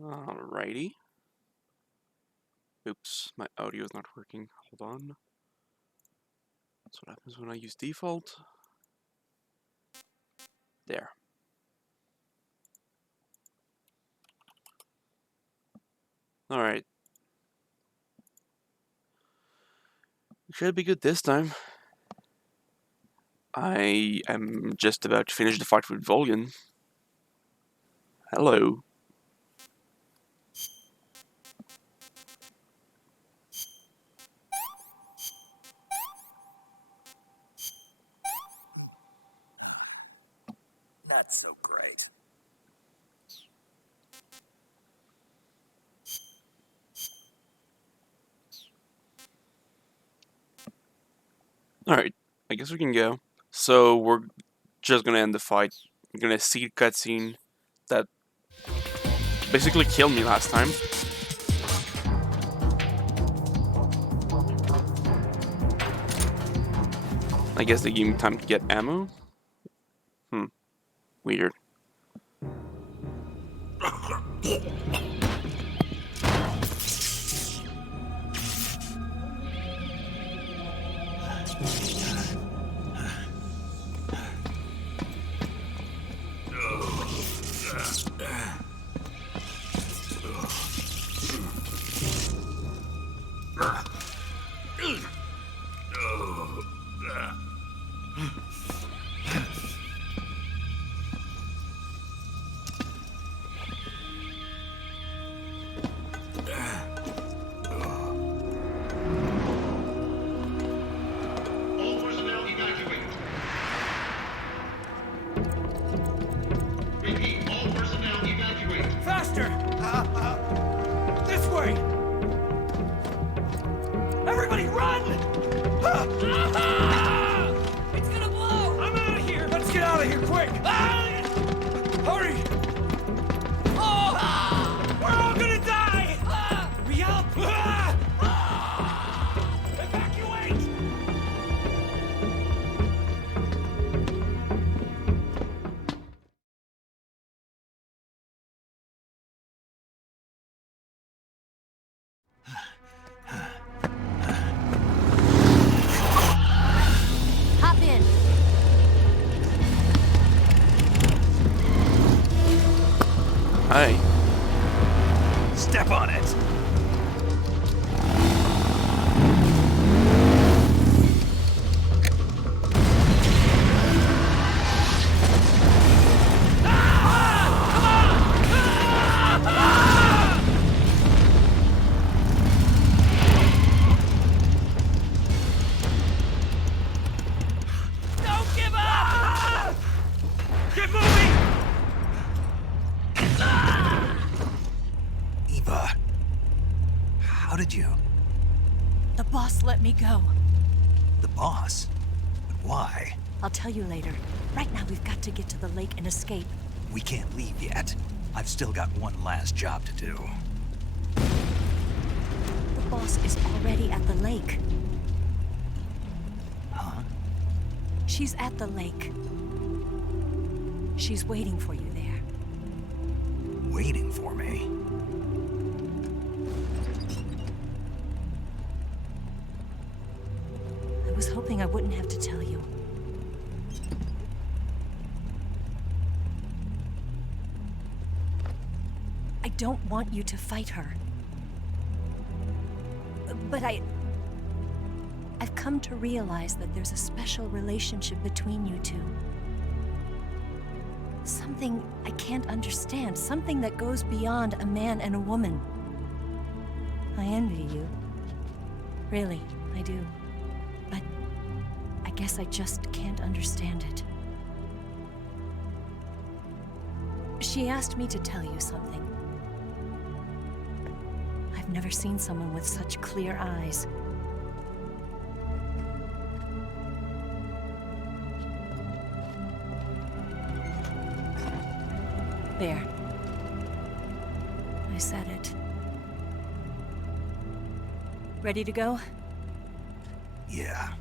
Alrighty. Oops, my audio is not working. Hold on. That's what happens when I use default. There. Alright. Should be good this time. I am just about to finish the fight with Volgan. Hello. That's so great. Alright, I guess we can go. So we're just gonna end the fight. We're gonna see the cutscene that basically killed me last time. I guess they gave me time to get ammo. Weird. Faster! This way! Everybody run! It's gonna blow! I'm out of here! Let's get out of here quick! Hurry! We're all gonna die! Hurry up! Evacuate! Hop in. Hi. Step on it. Don't give up! Get moving! Eva, how did you? The boss let me go. The boss? But why? I'll tell you later. Right now, we've got to get to the lake and escape. We can't leave yet. I've still got one last job to do. The boss is already at the lake. Huh? She's at the lake. She's waiting for you there. Waiting for me. I was hoping I wouldn't have to tell you. I don't want you to fight her. But I've come to realize that there's a special relationship between you two. Something I can't understand, something that goes beyond a man and a woman. I envy you. Really, I do. But I guess I just can't understand it. She asked me to tell you something. I've never seen someone with such clear eyes. There. I said it. Ready to go? Yeah.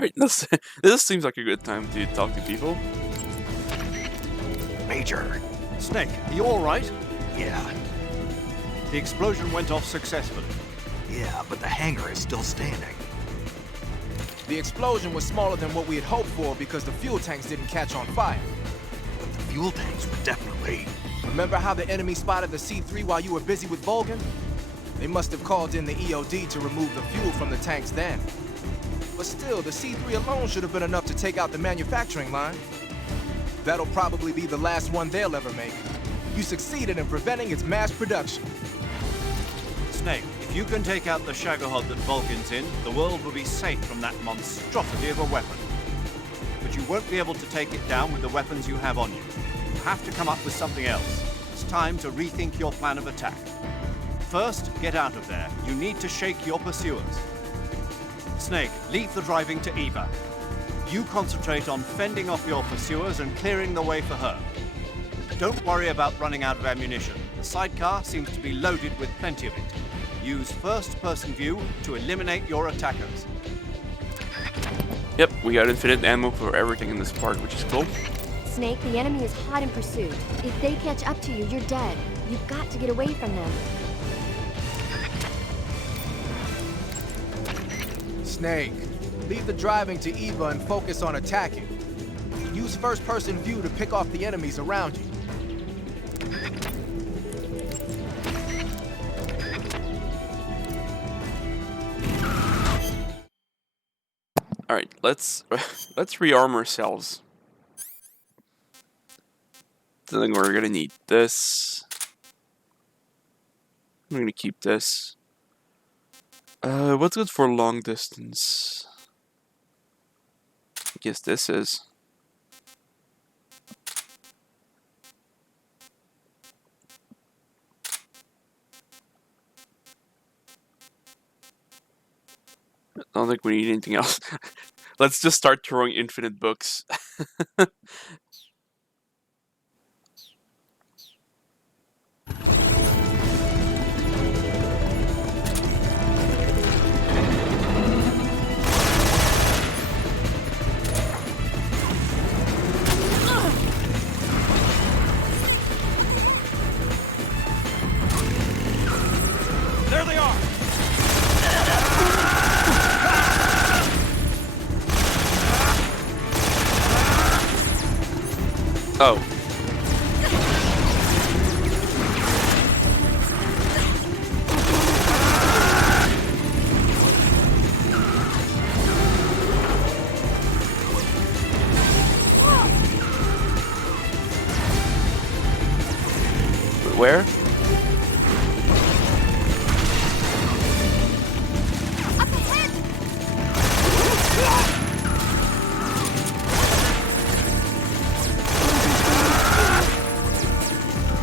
Alright, this seems like a good time to talk to people. Major. Snake, are you all right? Yeah, The explosion went off successfully. yeah, but the hangar is still standing. The explosion was smaller than what we had hoped for because the fuel tanks didn't catch on fire. But the fuel tanks were definitely... Remember how the enemy spotted the C3 while you were busy with Vulcan? They must have called in the EOD to remove the fuel from the tanks then. But still, the C3 alone should have been enough to take out the manufacturing line. That'll probably be the last one they'll ever make. You succeeded in preventing its mass production. Snake, if you can take out the Shagohod that Vulcan's in, the world will be safe from that monstrosity of a weapon. But you won't be able to take it down with the weapons you have on you. You have to come up with something else. It's time to rethink your plan of attack. First, get out of there. You need to shake your pursuers. Snake, leave the driving to Eva. You concentrate on fending off your pursuers and clearing the way for her. Don't worry about running out of ammunition. The sidecar seems to be loaded with plenty of it. Use first-person view to eliminate your attackers. Yep, we got infinite ammo for everything in this part, which is cool. Snake, the enemy is hot in pursuit. If they catch up to you, you're dead. You've got to get away from them. Snake, leave the driving to Eva and focus on attacking. Use first-person view to pick off the enemies around you. Alright, let's rearm ourselves. I think we're gonna need this. I'm gonna keep this. What's good for long distance? I guess this is. I don't think we need anything else. Let's just start throwing infinite books. There they are! Oh. Where? Up ahead!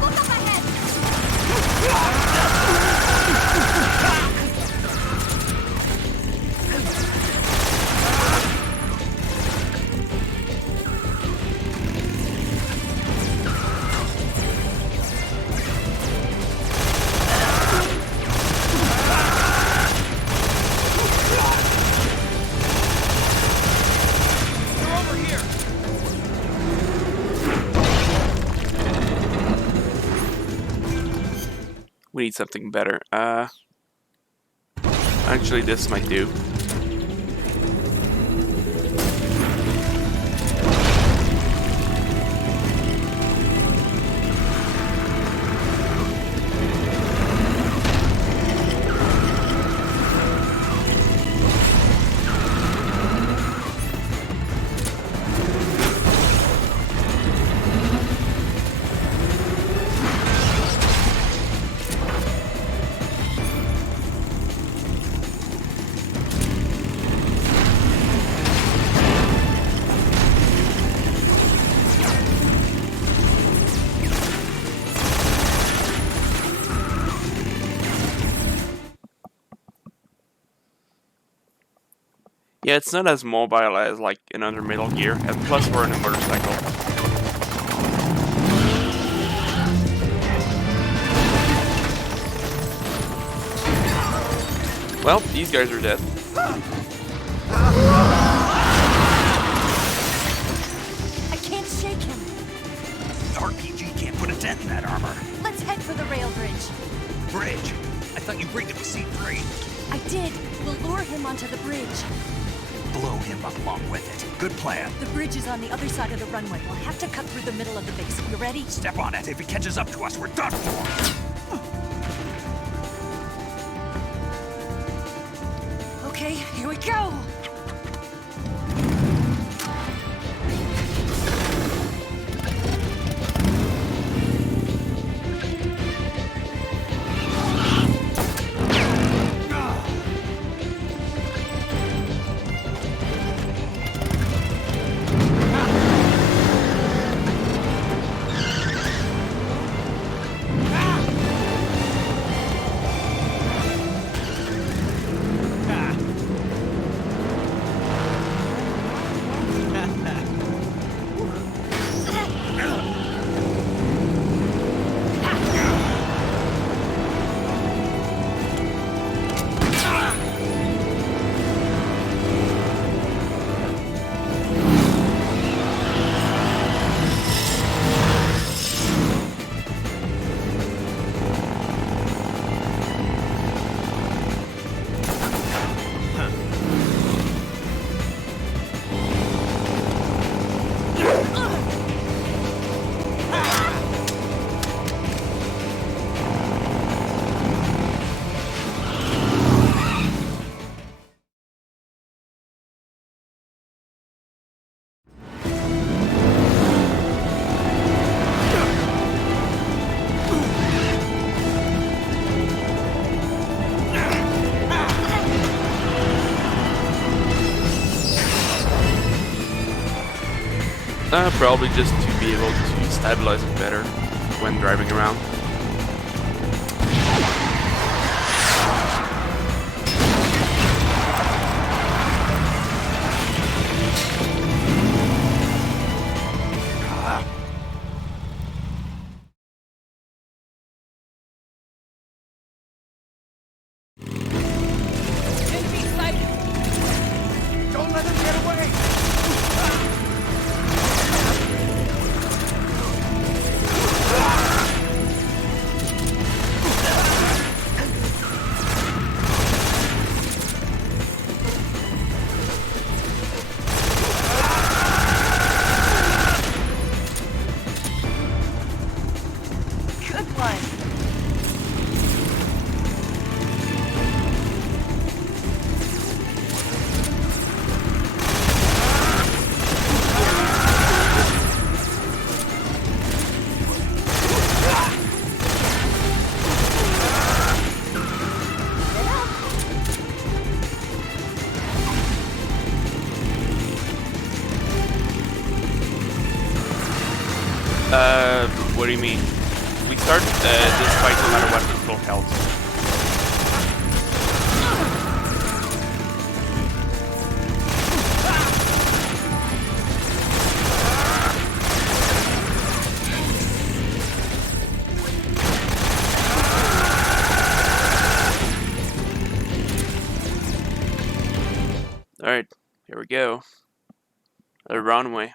Look up ahead! They're over here! We need something better. Actually, this might do. Yeah, it's not as mobile as like another Metal Gear, and plus we're on a motorcycle. Well, these guys are dead. dent in that armor. Let's head for the rail bridge. Bridge. I thought you rigged it with C3. I did. We'll lure him onto the bridge. Blow him up along with it. Good plan. The bridge is on the other side of the runway. We'll have to cut through the middle of the base. You ready? Step on it. If he catches up to us, we're done for. Okay, here we go! Probably just to be able to stabilize it better when driving around. Don't let him get away! Good one. What do you mean? We start this fight no matter what with full health. Alright, here we go. A runway.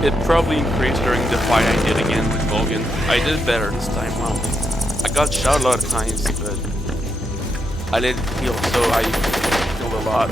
It probably increased during the fight I did again with Vulcan. I did better this time. Well, I got shot a lot of times, but I didn't heal, so I healed a lot.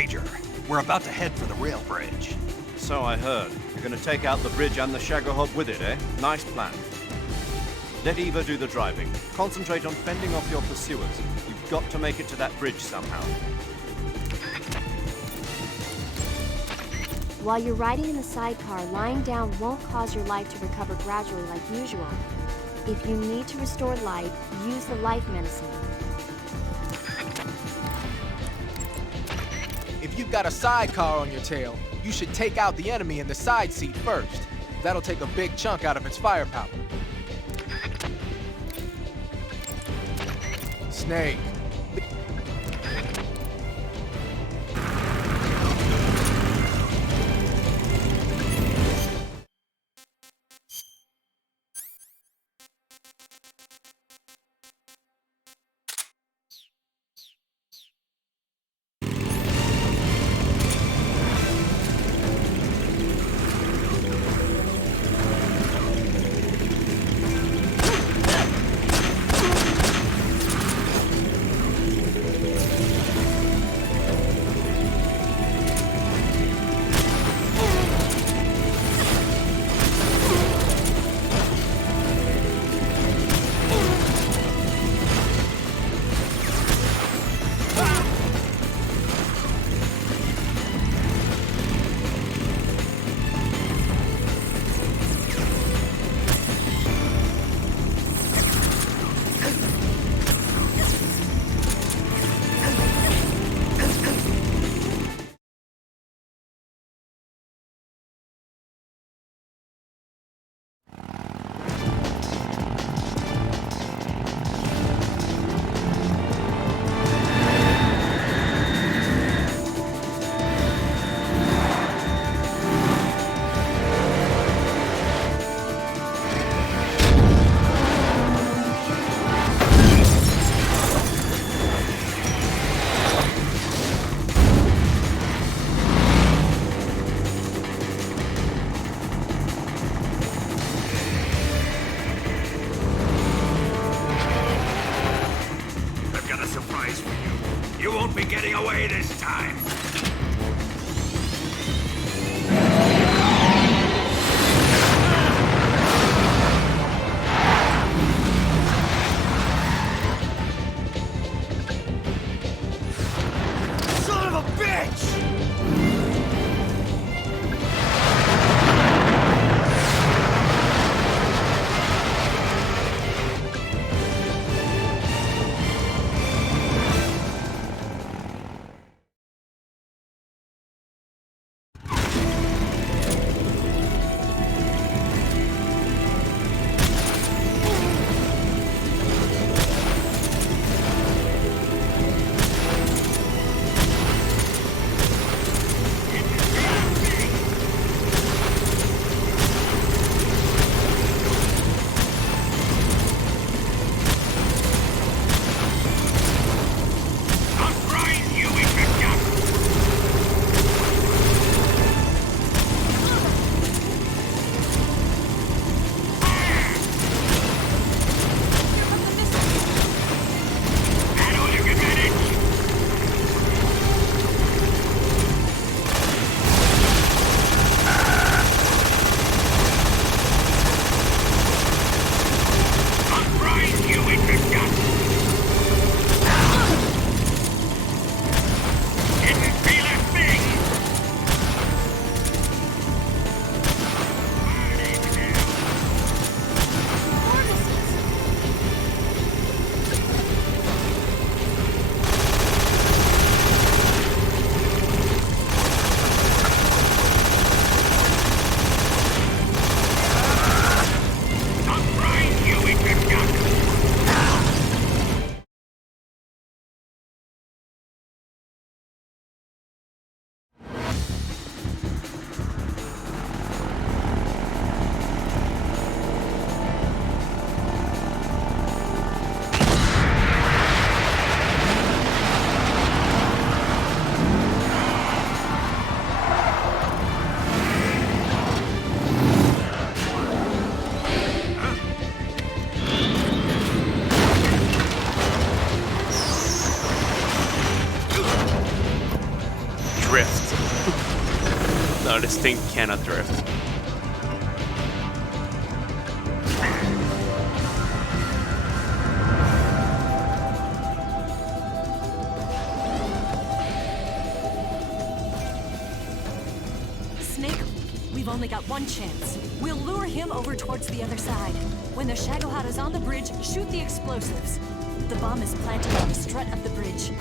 Major, we're about to head for the rail bridge. So I heard. You're going to take out the bridge and the Shago Hub with it, eh? Nice plan. Let Eva do the driving. Concentrate on fending off your pursuers. You've got to make it to that bridge somehow. While you're riding in the sidecar, lying down won't cause your life to recover gradually like usual. If you need to restore life, use the life medicine. If you've got a sidecar on your tail, you should take out the enemy in the side seat first. That'll take a big chunk out of its firepower. Snake. I've got a surprise for you. You won't be getting away this time. drift. No, this thing cannot drift. Snake, we've only got one chance. We'll lure him over towards the other side. When the Shagohod is on the bridge, shoot the explosives. The bomb is planted on the strut of the bridge.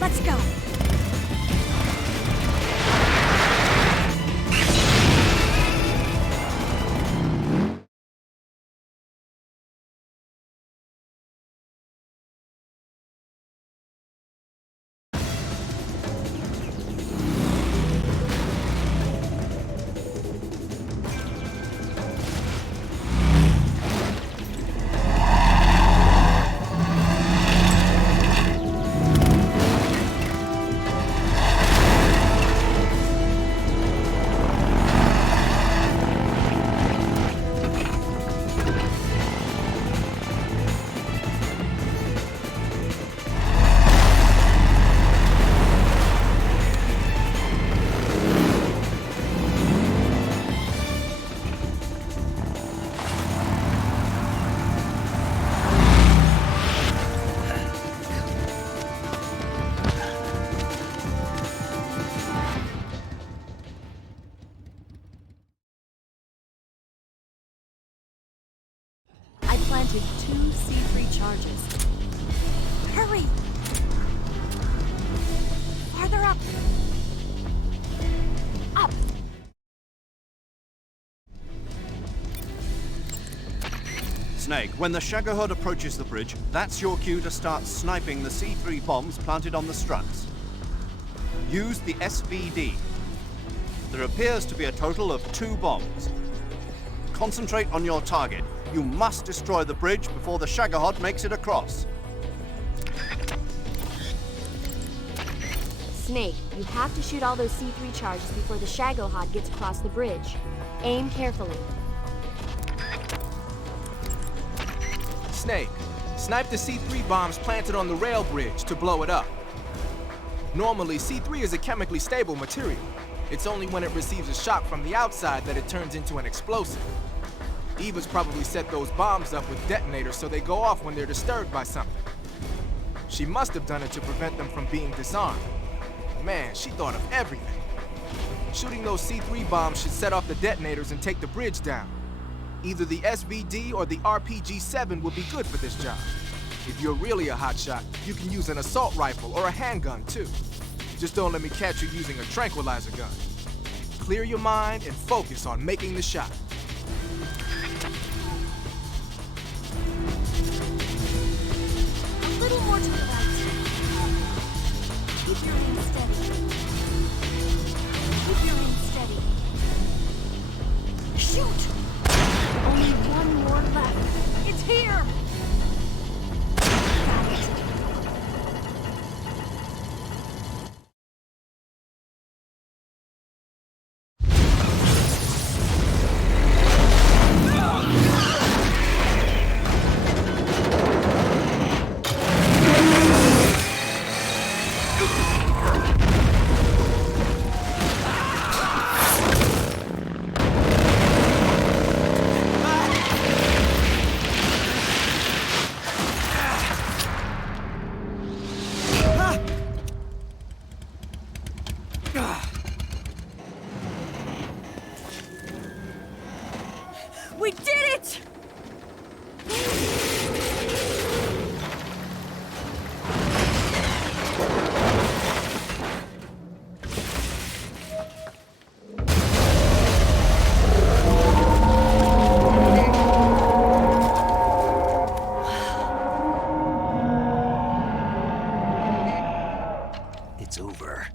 Let's go. I planted 2 C3 charges. Hurry! Farther up! Up! Snake, when the Shagohod approaches the bridge, that's your cue to start sniping the C3 bombs planted on the struts. Use the SVD. There appears to be a total of 2 bombs. Concentrate on your target. You must destroy the bridge before the Shagohod makes it across. Snake, you have to shoot all those C3 charges before the Shagohod gets across the bridge. Aim carefully. Snake, snipe the C3 bombs planted on the rail bridge to blow it up. Normally, C3 is a chemically stable material. It's only when it receives a shock from the outside that it turns into an explosive. Eva's probably set those bombs up with detonators so they go off when they're disturbed by something. She must have done it to prevent them from being disarmed. Man, she thought of everything. Shooting those C3 bombs should set off the detonators and take the bridge down. Either the SVD or the RPG-7 would be good for this job. If you're really a hotshot, you can use an assault rifle or a handgun too. Just don't let me catch you using a tranquilizer gun. Clear your mind and focus on making the shot. A little more to the right. Keep your aim steady. Keep your aim steady. Shoot! Only one more left. It's here! Got it. We did it! It's over.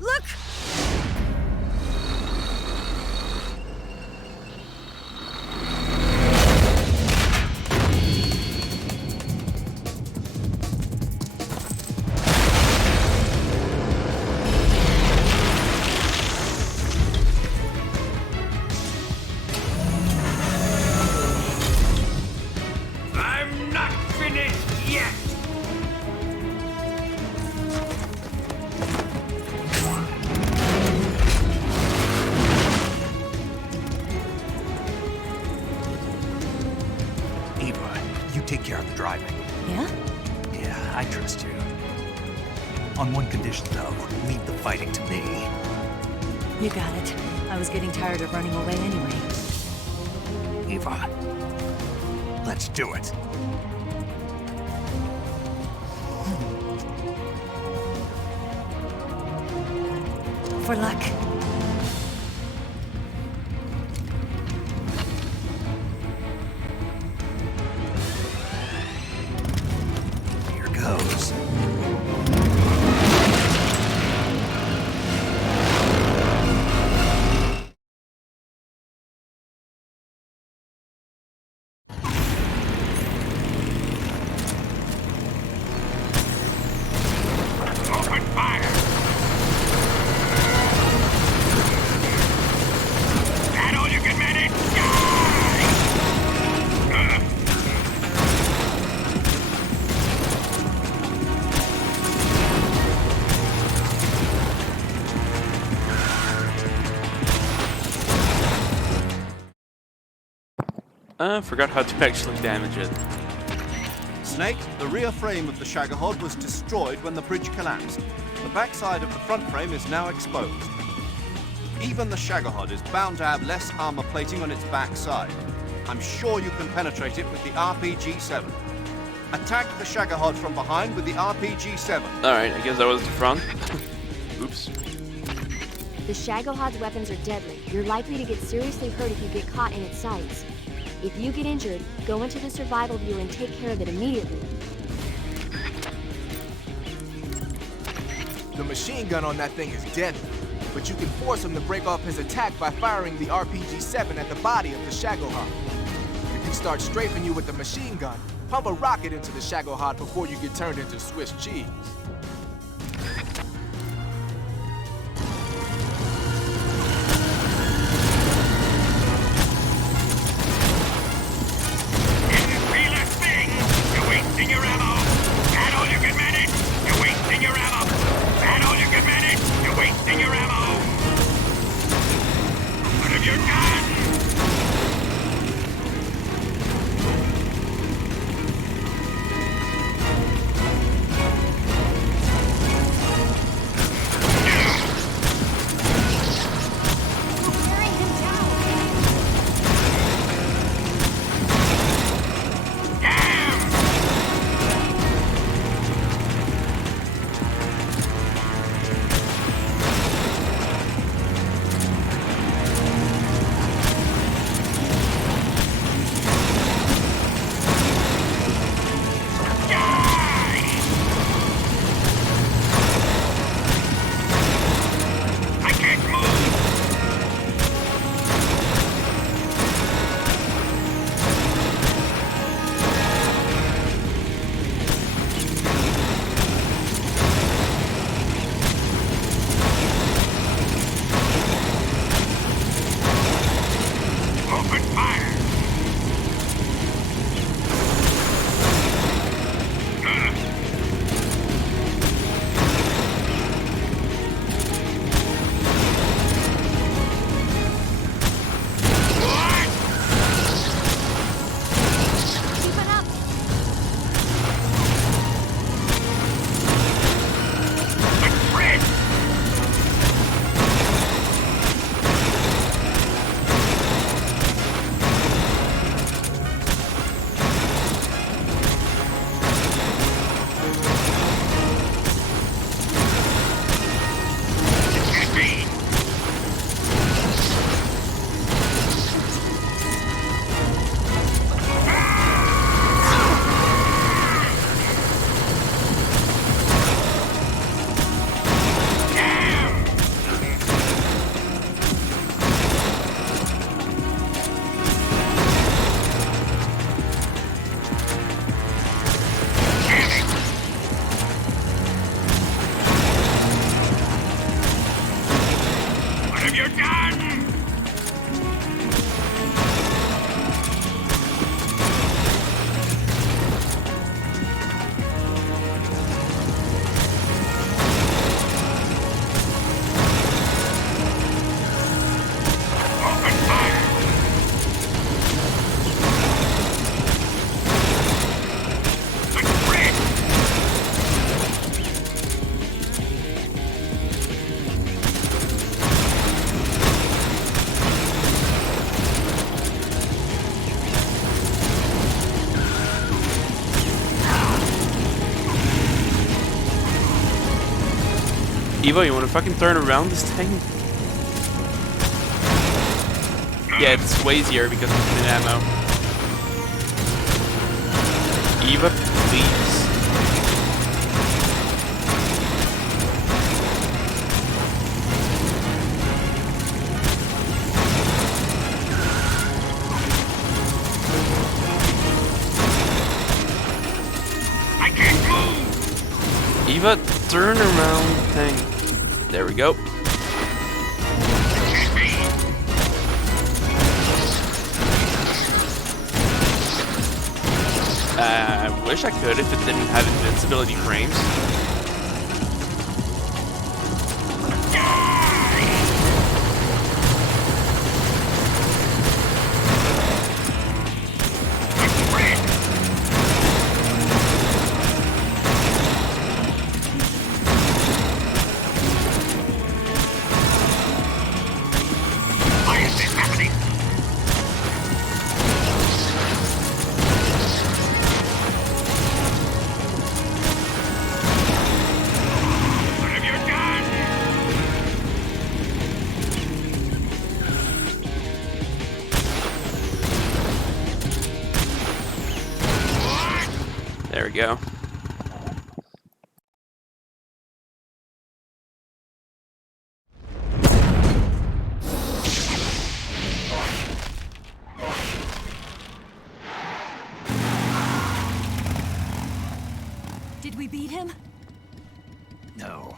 Look! You take care of the driving. Yeah? Yeah, I trust you. On one condition, though. Leave the fighting to me. You got it. I was getting tired of running away anyway. Eva, let's do it. For luck. Here goes. Open fire! That all you can manage? Forgot how to actually damage it. Snake, the rear frame of the Shagahod was destroyed when the bridge collapsed. The backside of the front frame is now exposed. Even the Shagahod is bound to have less armor plating on its backside. I'm sure you can penetrate it with the RPG-7. Attack the Shagahod from behind with the RPG-7. Alright, I guess that was the front. Oops. The Shagohod's weapons are deadly. You're likely to get seriously hurt if you get caught in its sights. If you get injured, go into the survival view and take care of it immediately. The machine gun on that thing is deadly, but you can force him to break off his attack by firing the RPG-7 at the body of the Shagohod. If he starts strafing you with the machine gun, pump a rocket into the Shagohod before you get turned into Swiss cheese. Eva, you wanna fucking turn around this thing? Yeah, it's way easier because of the ammo. Eva, please. I can't move! Eva, turn around thing. There we go. I wish I could if it didn't have invincibility frames. Why is this happening? What have you done? There we go. Did we beat him? No.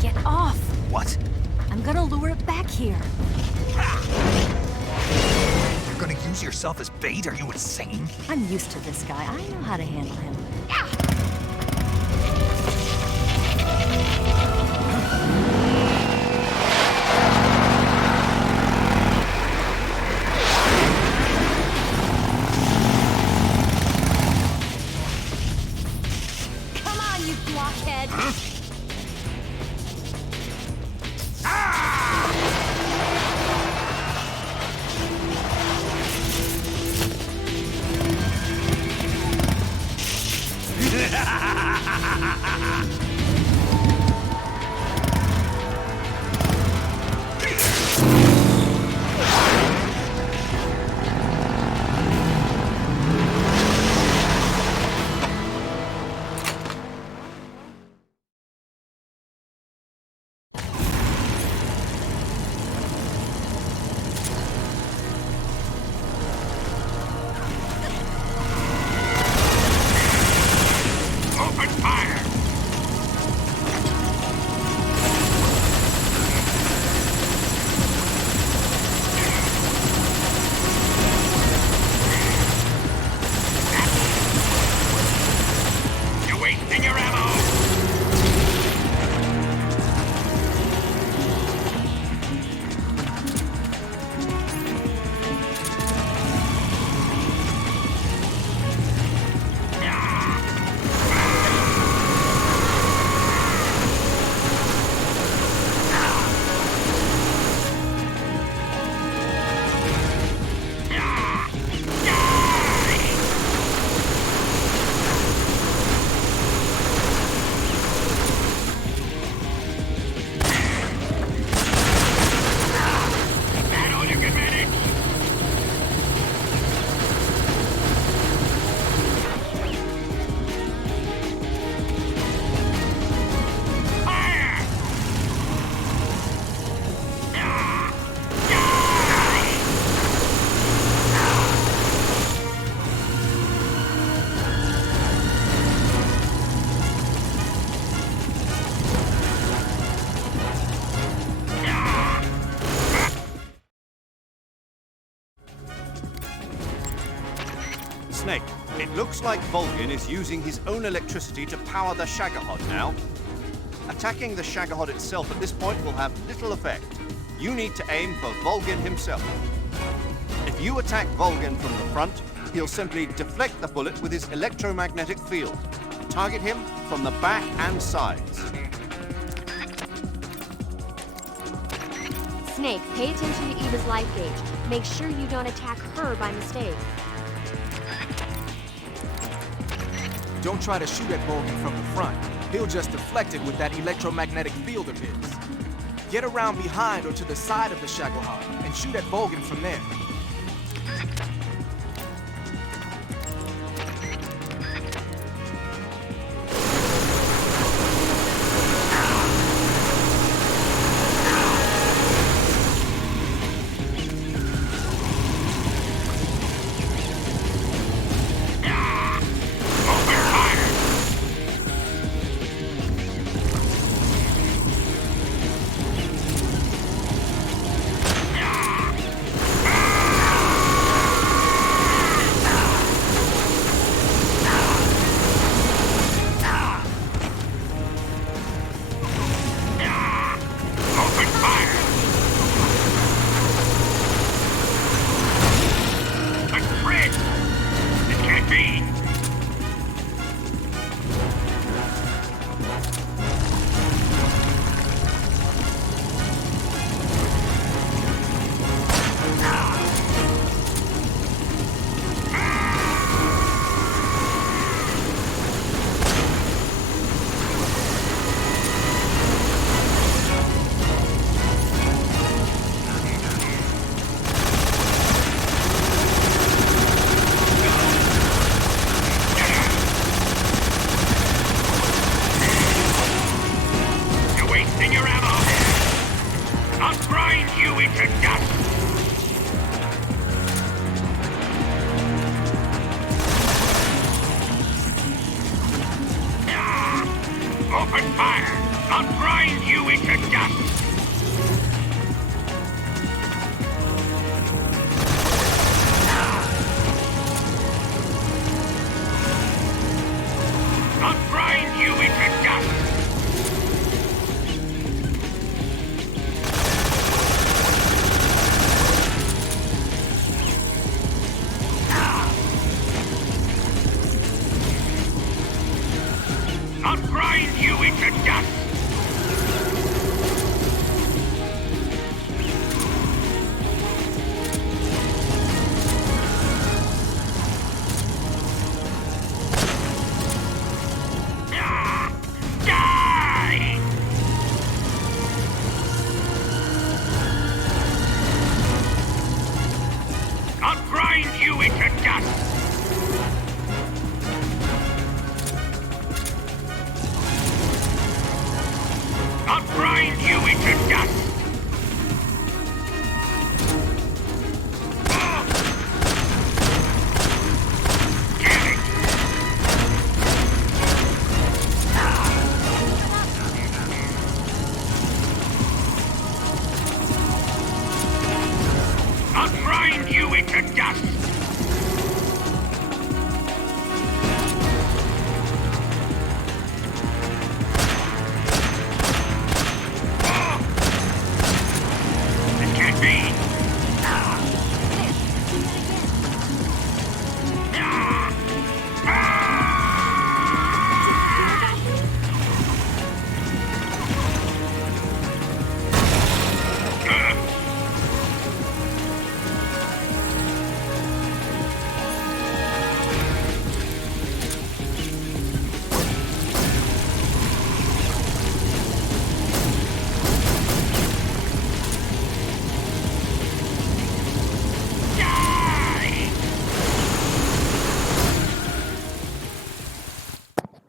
Get off! What? I'm gonna lure it back here. You're gonna use yourself as bait? Are you insane? I'm used to this guy. I know how to handle him. Come on, you blockhead! Snake, it looks like Vulcan is using his own electricity to power the Shagohod now. Attacking the Shagohod itself at this point will have little effect. You need to aim for Vulcan himself. If you attack Vulcan from the front, he'll simply deflect the bullet with his electromagnetic field. Target him from the back and sides. Snake, pay attention to Eva's life gauge. Make sure you don't attack her by mistake. Don't try to shoot at Vulcan from the front. He'll just deflect it with that electromagnetic field of his. Get around behind or to the side of the Shagohod and shoot at Vulcan from there.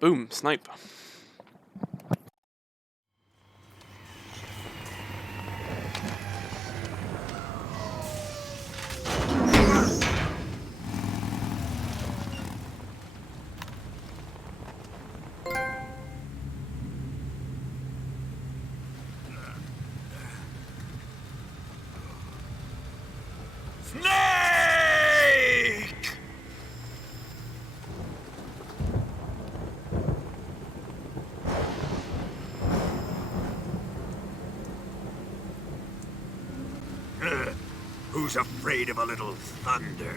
Boom, snipe. Who's afraid of a little thunder?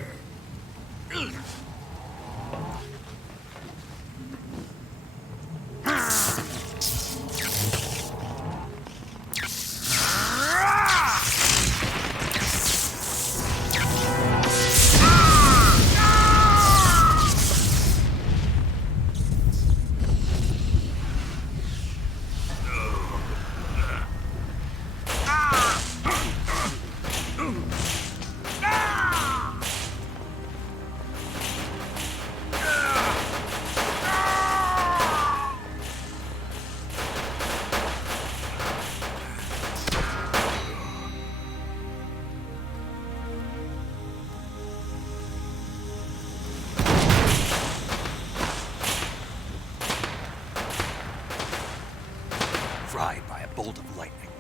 Fried by a bolt of lightning.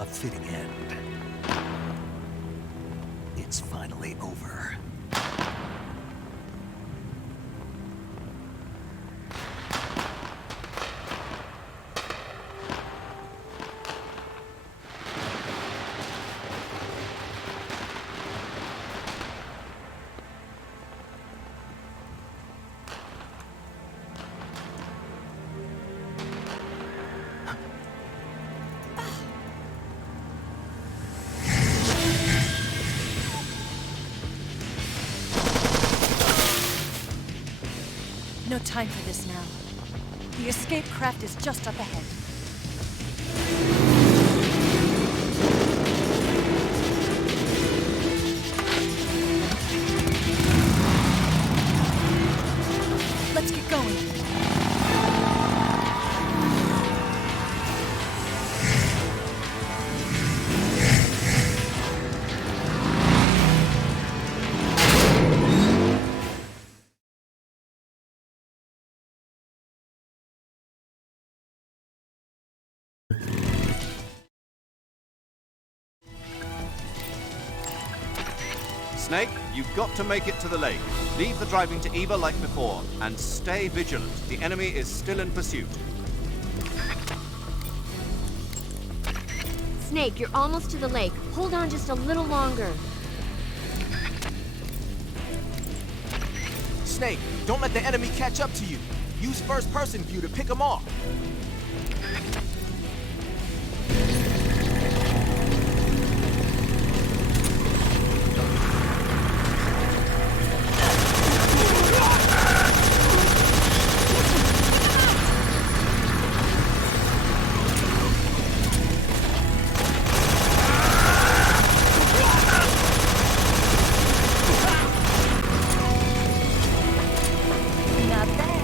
A fitting end. It's finally over. No time for this now. The escape craft is just up ahead. Let's get going. Snake, you've got to make it to the lake. Leave the driving to Eva like before, and stay vigilant. The enemy is still in pursuit. Snake, you're almost to the lake. Hold on just a little longer. Snake, don't let the enemy catch up to you. Use first-person view to pick them off. Not bad.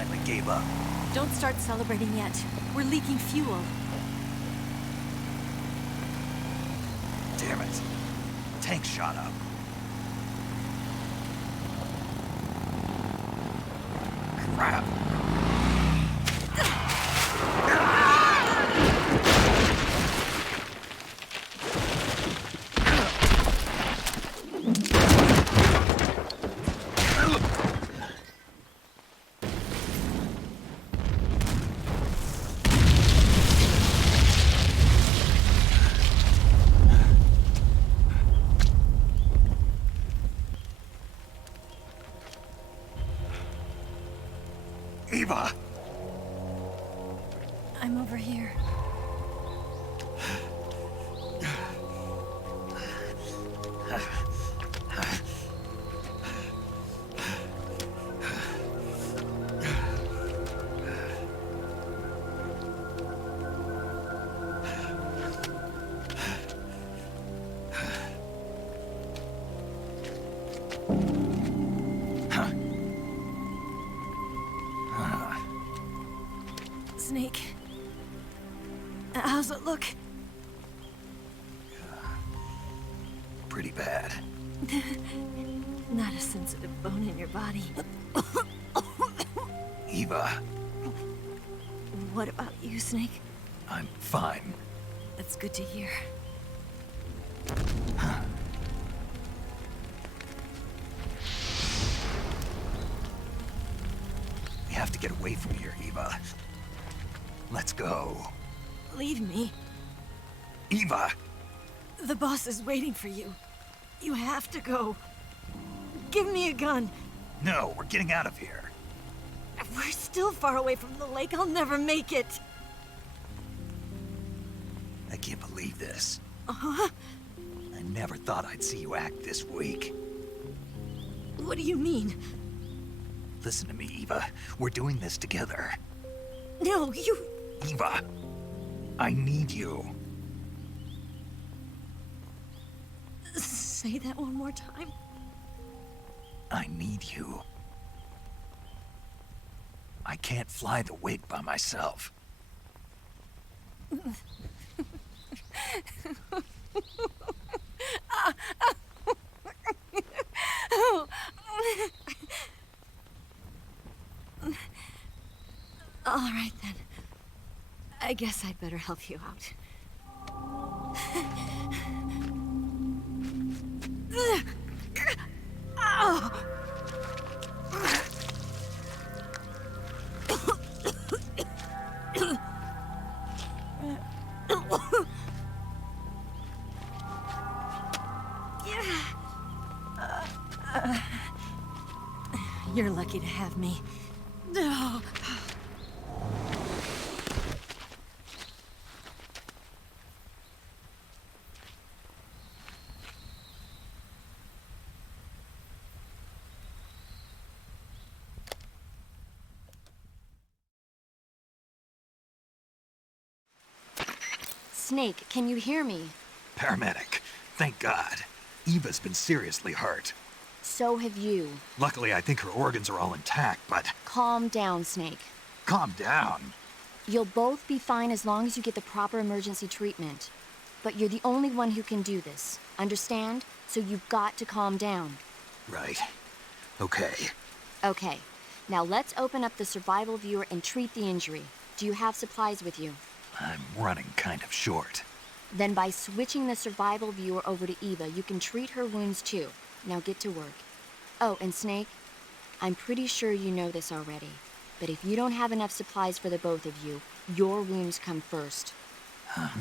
finally gave up. Don't start celebrating yet. We're leaking fuel. Damn it. Tank shot up. Crap. Eva! I'm over here. Snake. How's it look? Pretty bad. Not a sensitive bone in your body. Eva, What about you, Snake? I'm fine. That's good to hear. We have to get away from here, Eva. Let's go. Leave me. Eva! The boss is waiting for you. You have to go. Give me a gun. No, we're getting out of here. We're still far away from the lake. I'll never make it. I can't believe this. Uh-huh. I never thought I'd see you act this weak. What do you mean? Listen to me, Eva. We're doing this together. No, you... Eva, I need you. Say that one more time. I need you. I can't fly the wig by myself. All right, then. I guess I'd better help you out. You're lucky to have me. No. Snake, can you hear me? Paramedic, thank God. Eva's been seriously hurt. So have you. Luckily, I think her organs are all intact, but Calm down, Snake. calm down. You'll both be fine as long as you get the proper emergency treatment. But you're the only one who can do this. Understand? So you've got to calm down. Right. Okay. Okay. Now let's open up the survival viewer and treat the injury. Do you have supplies with you? I'm running kind of short. Then by switching the survival viewer over to Eva, you can treat her wounds too. Now get to work. Oh, and Snake, I'm pretty sure you know this already, but if you don't have enough supplies for the both of you, your wounds come first. Huh?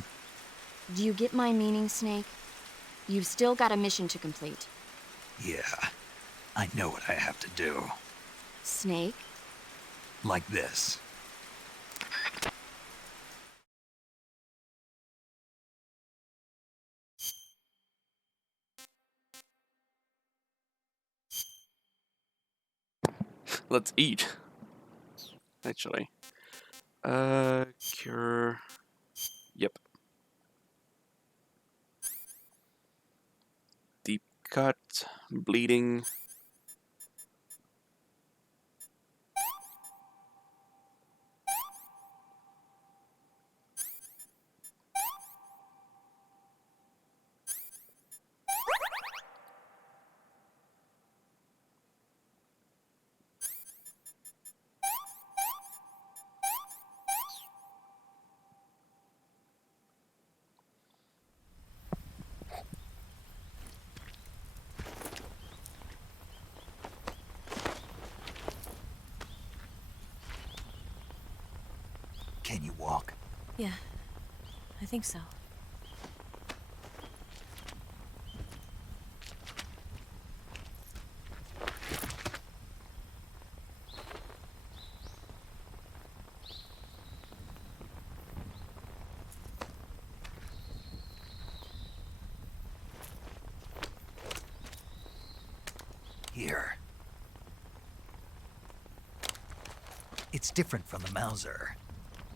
Do you get my meaning, Snake? You've still got a mission to complete. Yeah. I know what I have to do. Snake? Like this. Let's eat. Actually. Cure. Yep. Deep cut. Bleeding. Can you walk? Yeah, I think so. Here. It's different from the Mauser.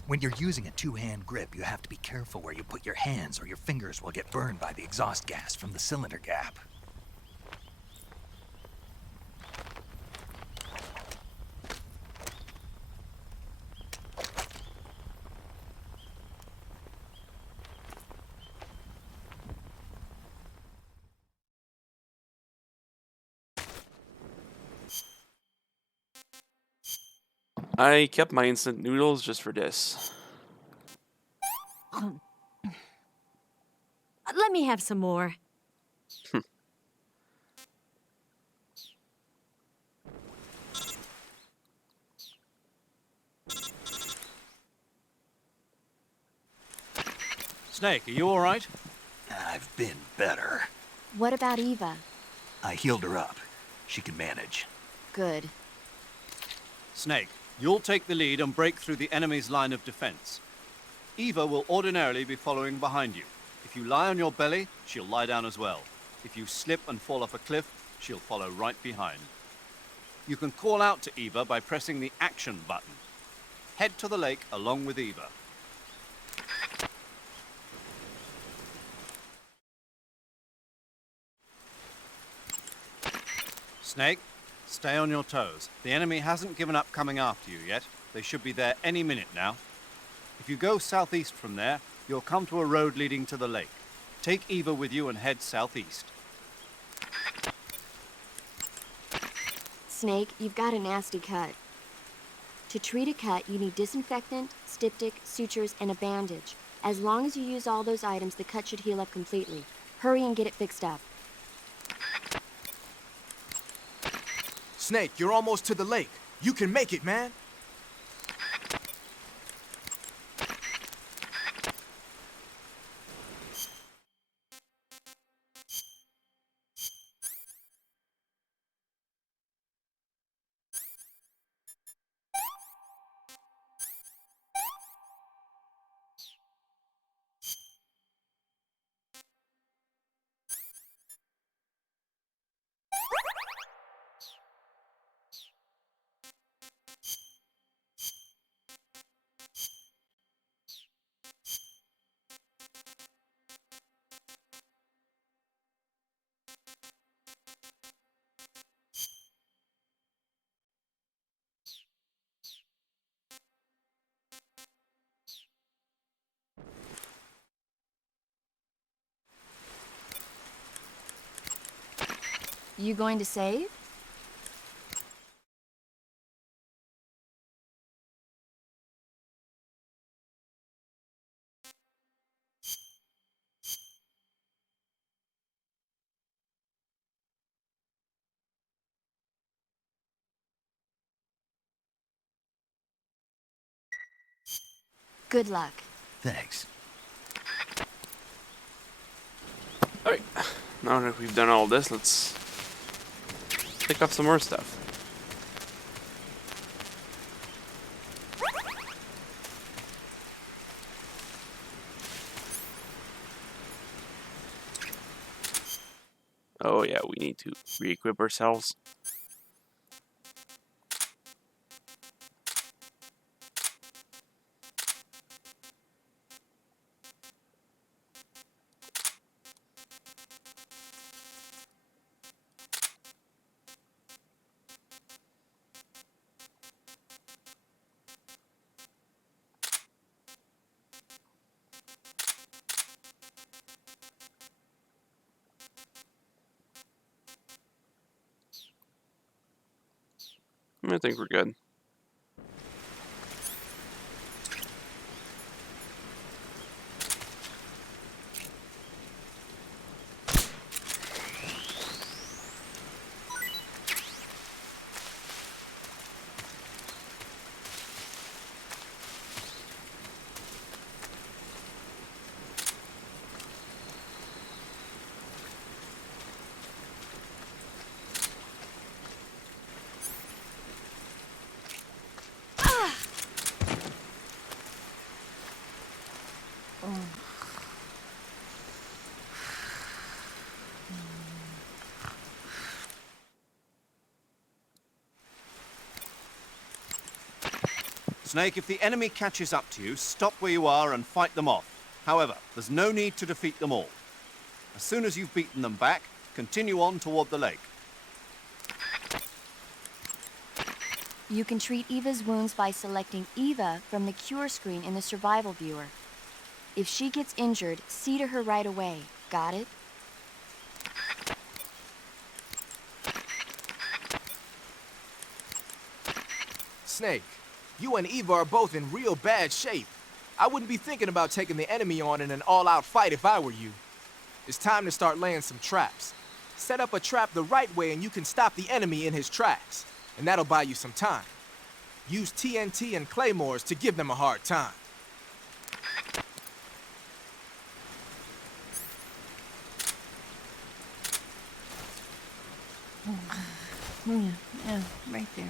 When you're using a two-hand grip, you have to be careful where you put your hands or your fingers will get burned by the exhaust gas from the cylinder gap. I kept my instant noodles just for this. Let me have some more. Snake, are you all right? I've been better. What about Eva? I healed her up. She can manage. Good. Snake, you'll take the lead and break through the enemy's line of defense. Eva will ordinarily be following behind you. If you lie on your belly, she'll lie down as well. If you slip and fall off a cliff, she'll follow right behind. You can call out to Eva by pressing the action button. Head to the lake along with Eva. Snake, stay on your toes. The enemy hasn't given up coming after you yet. They should be there any minute now. If you go southeast from there, you'll come to a road leading to the lake. Take Eva with you and head southeast. Snake, you've got a nasty cut. To treat a cut, you need disinfectant, styptic, sutures, and a bandage. As long as you use all those items, the cut should heal up completely. Hurry and get it fixed up. Snake, you're almost to the lake. You can make it, man. You going to save? Good luck. Thanks. Alright, now that we've done all this, let's pick up some more stuff. Oh yeah, we need to re-equip ourselves. I think we're good. Snake, if the enemy catches up to you, stop where you are and fight them off. However, there's no need to defeat them all. As soon as you've beaten them back, continue on toward the lake. You can treat Eva's wounds by selecting Eva from the cure screen in the survival viewer. If she gets injured, see to her right away. Got it? Snake, you and Eva are both in real bad shape. I wouldn't be thinking about taking the enemy on in an all-out fight if I were you. It's time to start laying some traps. Set up a trap the right way and you can stop the enemy in his tracks. And that'll buy you some time. Use TNT and claymores to give them a hard time. Yeah, right there.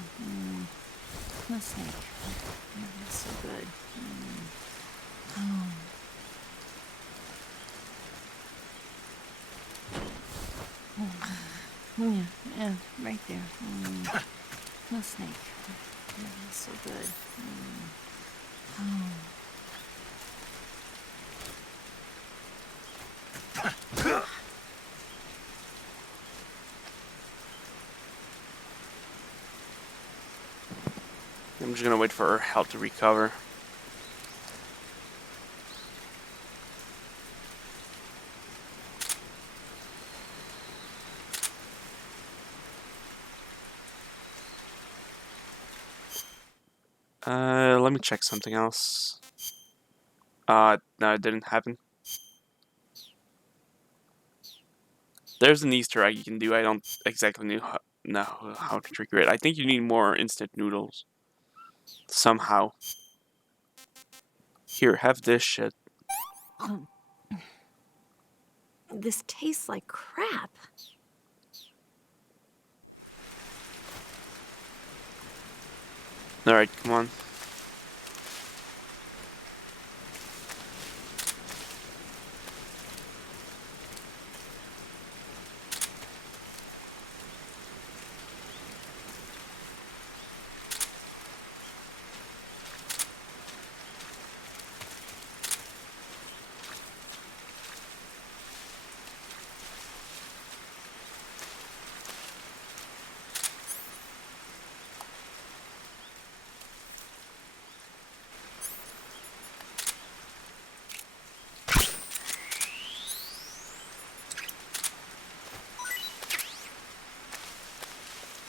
No snake. Yeah, that's so good. Yeah, right there. No snake. Yeah, that's so good. I'm just gonna wait for her health to recover. Let me check something else. No, it didn't happen. There's an Easter egg you can do. I don't exactly know how to trigger it. I think you need more instant noodles. Somehow. Here, have this shit. This tastes like crap. Alright, come on.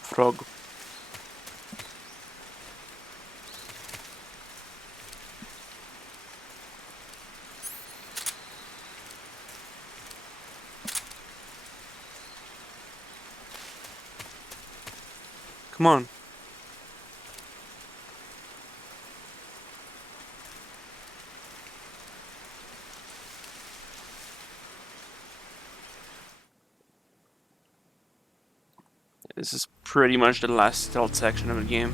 Frog. Come on. This is pretty much the last stealth section of the game.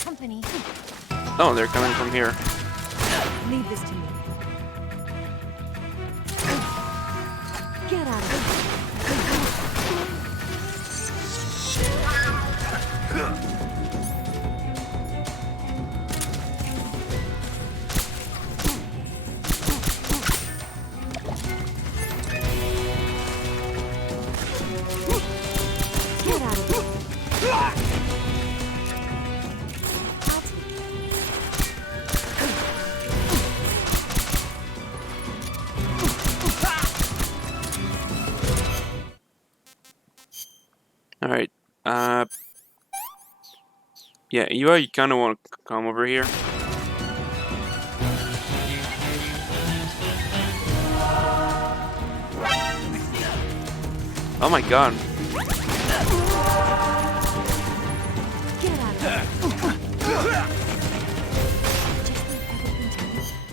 Company. Oh, they're coming from here. Leave this to me. Get out of here. Get out of here. Alright. Yeah, you kind of want to come over here. Oh my god. Get out of here.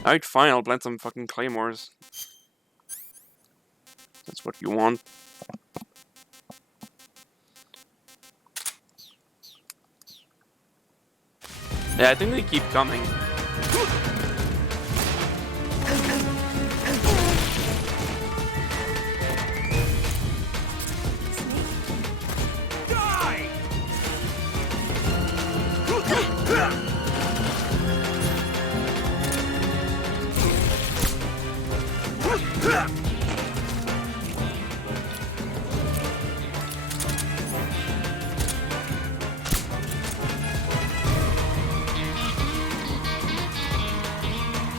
Alright, fine, I'll plant some fucking claymores. That's what you want. Yeah, I think they keep coming.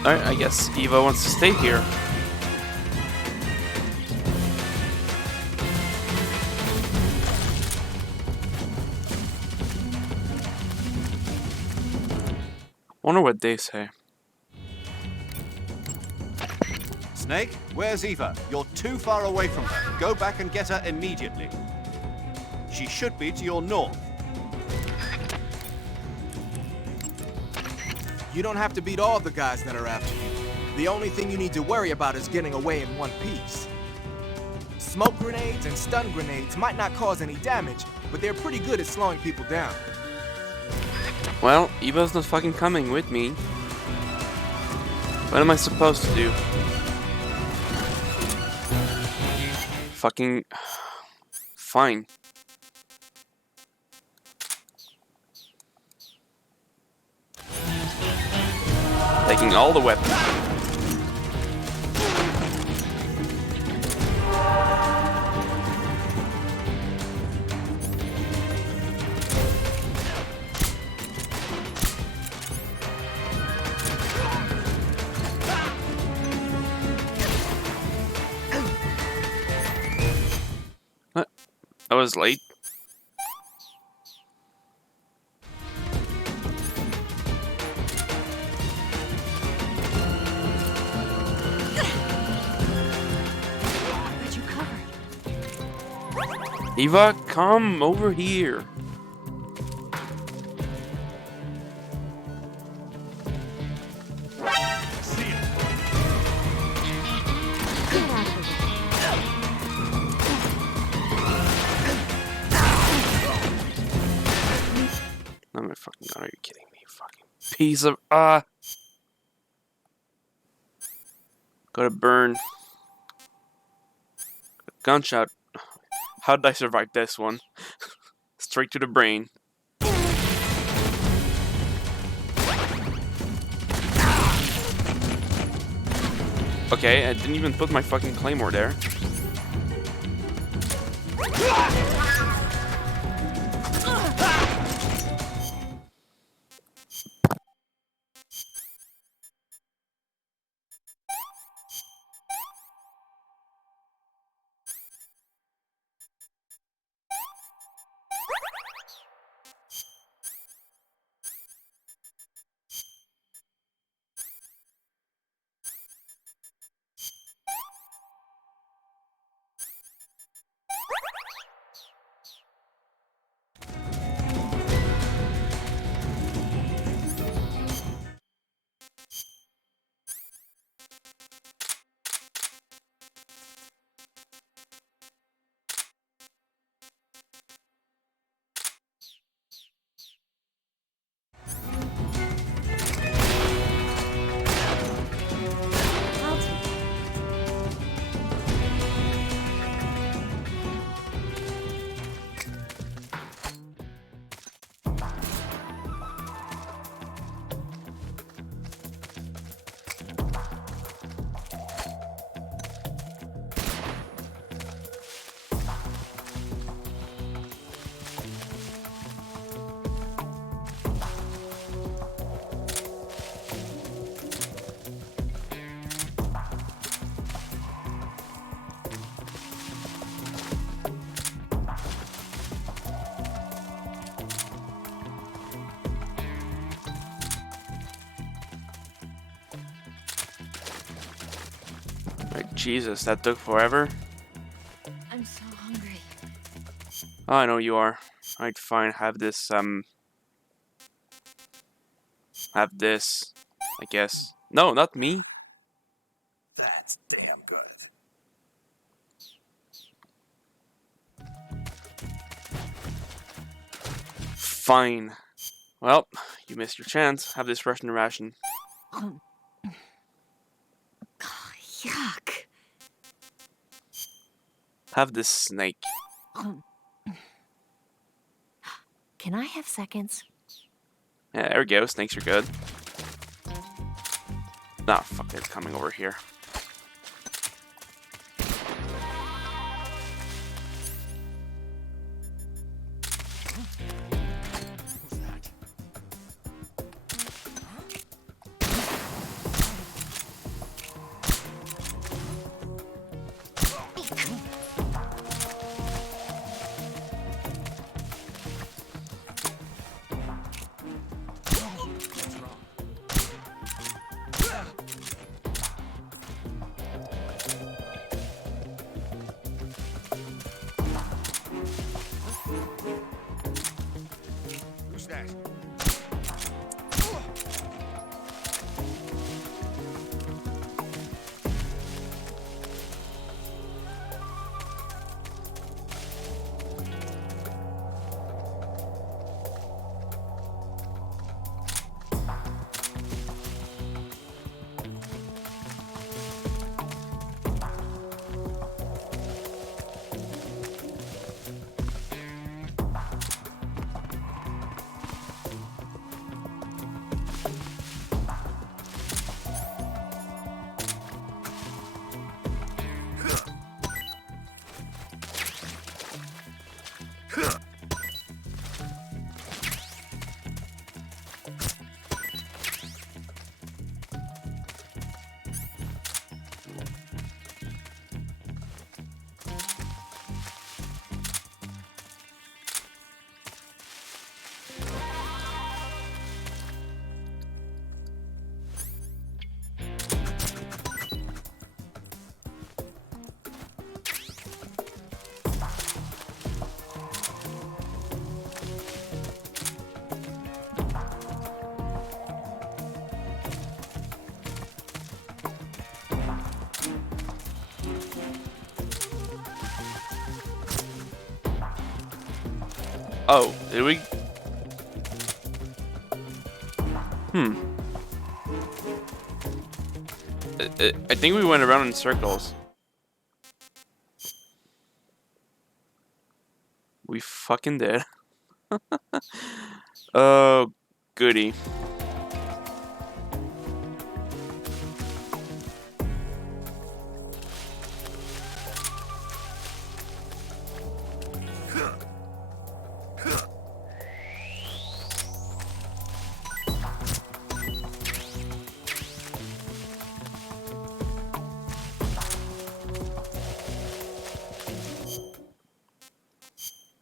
Alright, I guess Eva wants to stay here. Wonder what they say. Snake, where's Eva? You're too far away from her. Go back and get her immediately. She should be to your north. You don't have to beat all the guys that are after you. The only thing you need to worry about is getting away in one piece. Smoke grenades and stun grenades might not cause any damage, but they're pretty good at slowing people down. Well, Eva's not fucking coming with me. What am I supposed to do? Fucking... Fine. Taking all the weapons. What? I was late. Got you covered. Eva, come over here. Get out of the way. Oh my fucking god, are you kidding me? Fucking piece of gotta burn. Gunshot. How did I survive this one? Straight to the brain. Okay, I didn't even put my fucking claymore there. Right, Jesus, that took forever. I'm so hungry. Oh, I know you are. Alright, fine. Have this, I guess. No, not me. That's damn good. Fine. Well, you missed your chance. Have this Russian ration. Yuck. Have this snake. Can I have seconds? Yeah, there we go. Snakes are good. Ah, fuck, it's coming over here. Who's that? Oh, did we? I think we went around in circles. We fucking did. Oh, goody.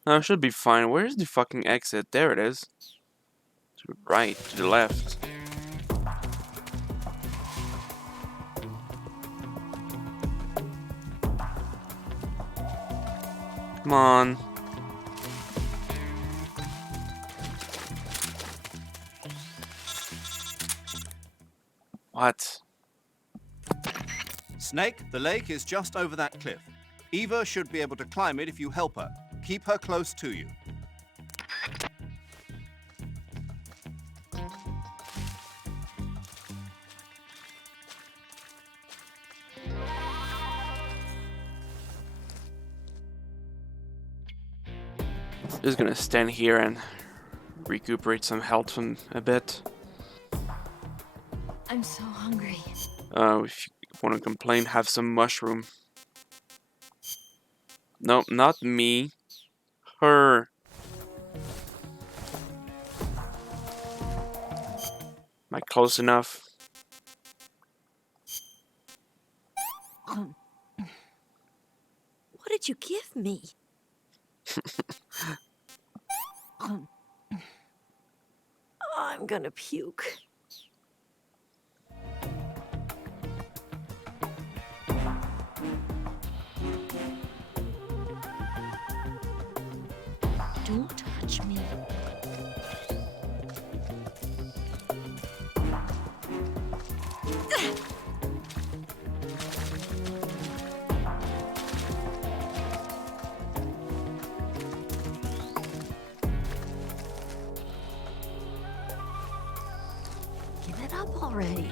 No, it should be fine. Where's the fucking exit? There it is. To the right, to the left. Come on. What? Snake, the lake is just over that cliff. Eva should be able to climb it if you help her. Keep her close to you. Just gonna stand here and recuperate some health from a bit. I'm so hungry. If you want to complain, have some mushroom. No, not me. Her. Am I close enough? What did you give me? I'm gonna puke. Don't touch me. Give it up already.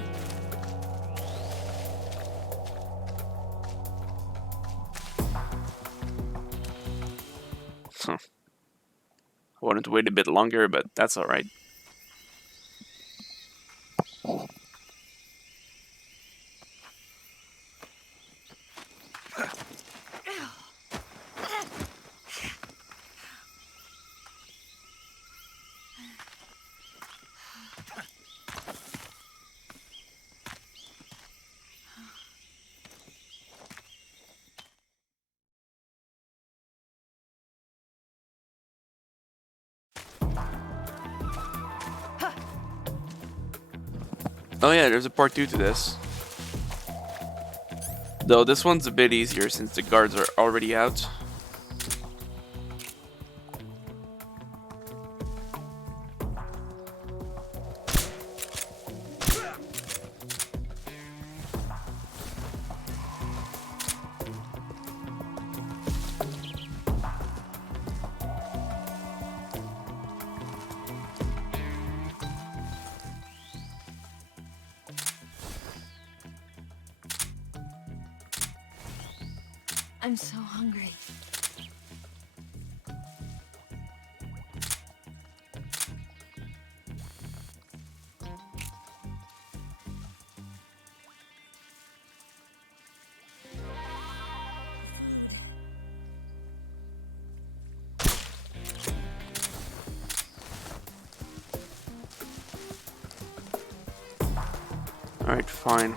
I wanted to wait a bit longer, but that's alright. Oh yeah, there's a part 2 to this. Though this one's a bit easier since the guards are already out. I'm so hungry. Alright, fine.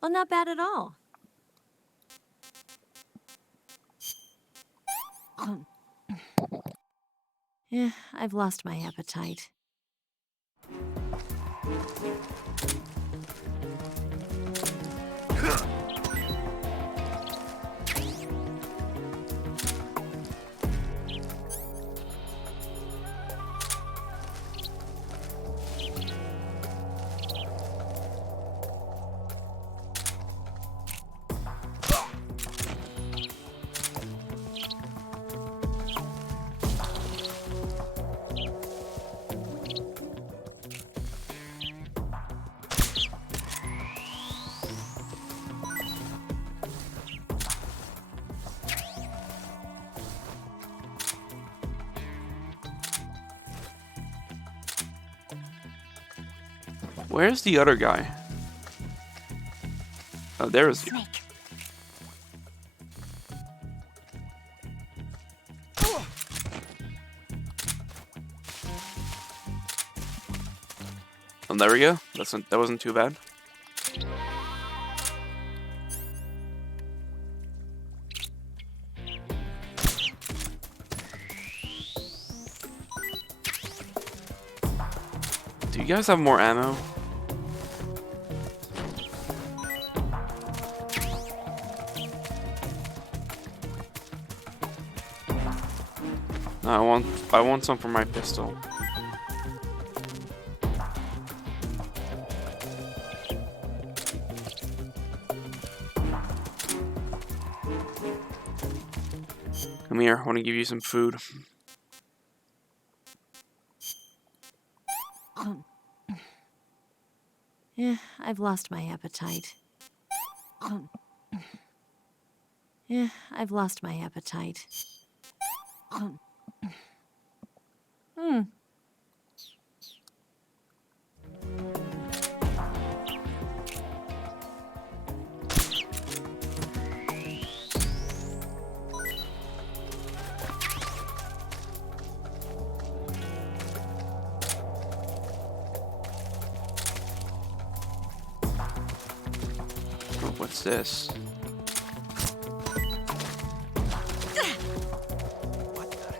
Well, not bad at all. Yeah, I've lost my appetite. Where's the other guy? Oh, there is. Snake. Oh, there we go. That wasn't too bad. Do you guys have more ammo? No, I want some for my pistol. Come here, I want to give you some food. Yeah, I've lost my appetite. Yeah, I've lost my appetite. What's this? What the?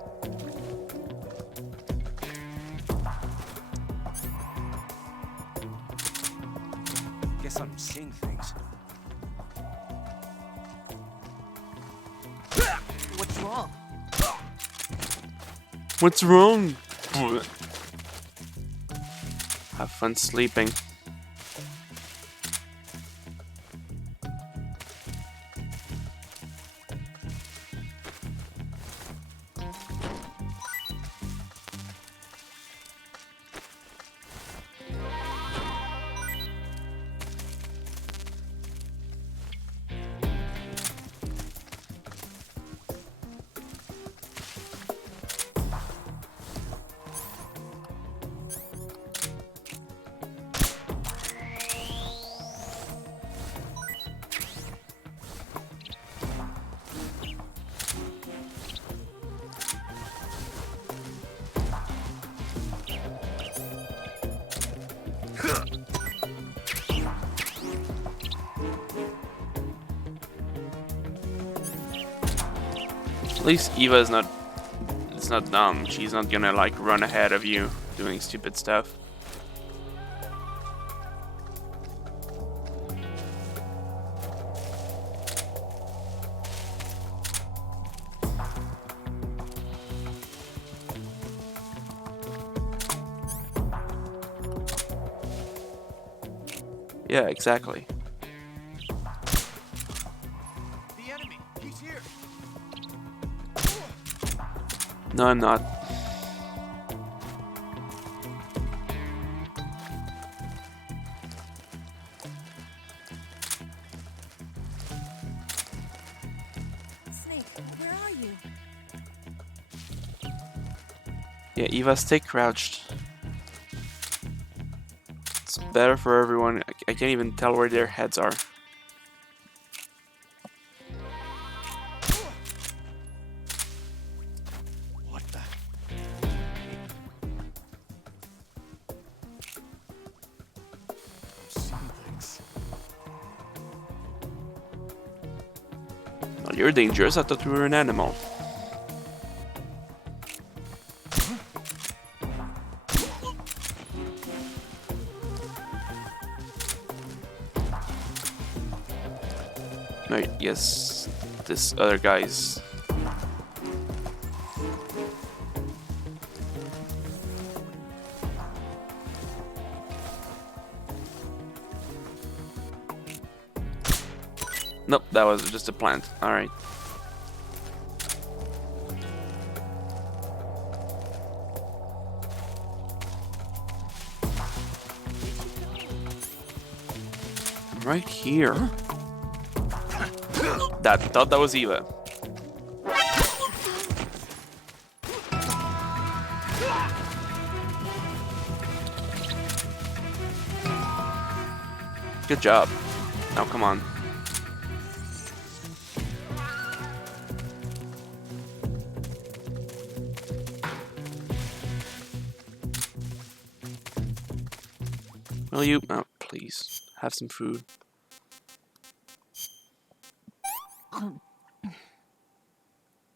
Guess I'm seeing things. What's wrong? What's wrong? Have fun sleeping. At least Eva is not. It's not dumb. She's not gonna like run ahead of you doing stupid stuff. Yeah, exactly. The enemy! He's here! No, I'm not. Snake, where are you? Yeah, Eva, stay crouched. It's better for everyone. I can't even tell where their heads are. What the? I'm seeing things. Oh, you're dangerous. I thought you were an animal. No, yes, this other guy's. Nope, that was just a plant. Alright. Right here. Thought that was Eva. Good job. Now come on. Will you? Oh, please. Have some food.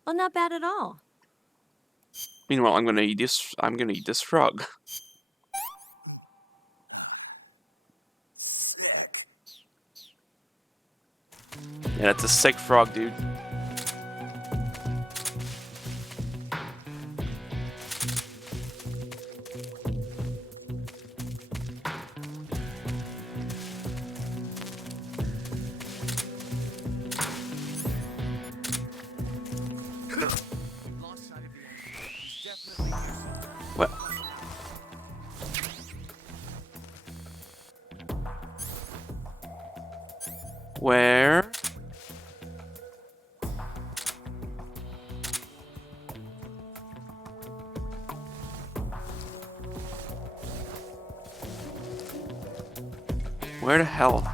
Well, not bad at all. Meanwhile, I'm gonna eat this. I'm gonna eat this frog. Yeah, that's a sick frog, dude. What? Where? Where the hell?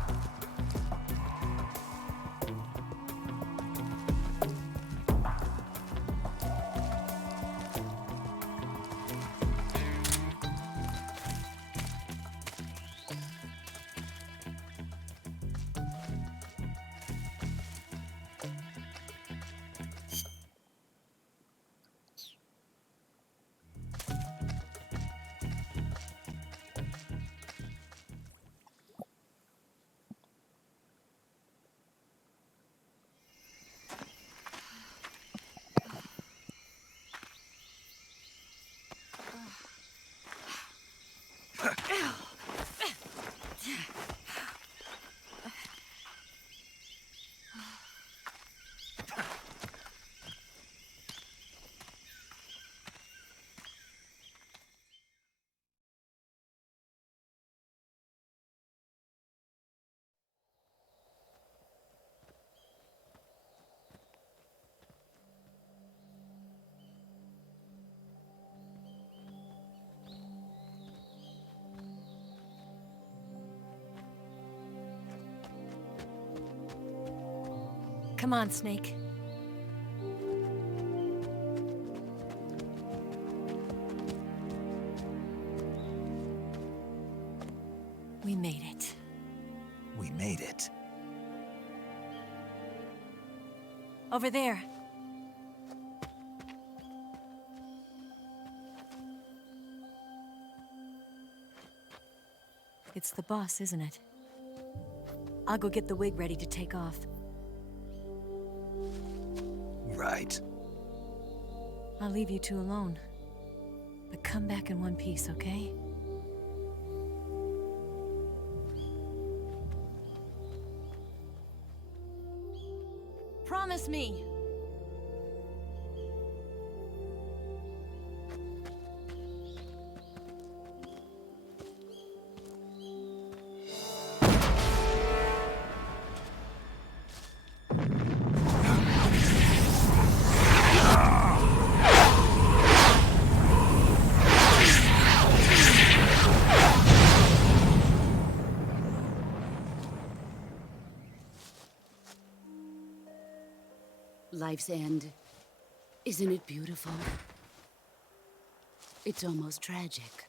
Come on, Snake. We made it. We made it. Over there. It's the boss, isn't it? I'll go get the wig ready to take off. Right. I'll leave you two alone. But come back in one piece, okay? Promise me! Life's end. Isn't it beautiful? It's almost tragic.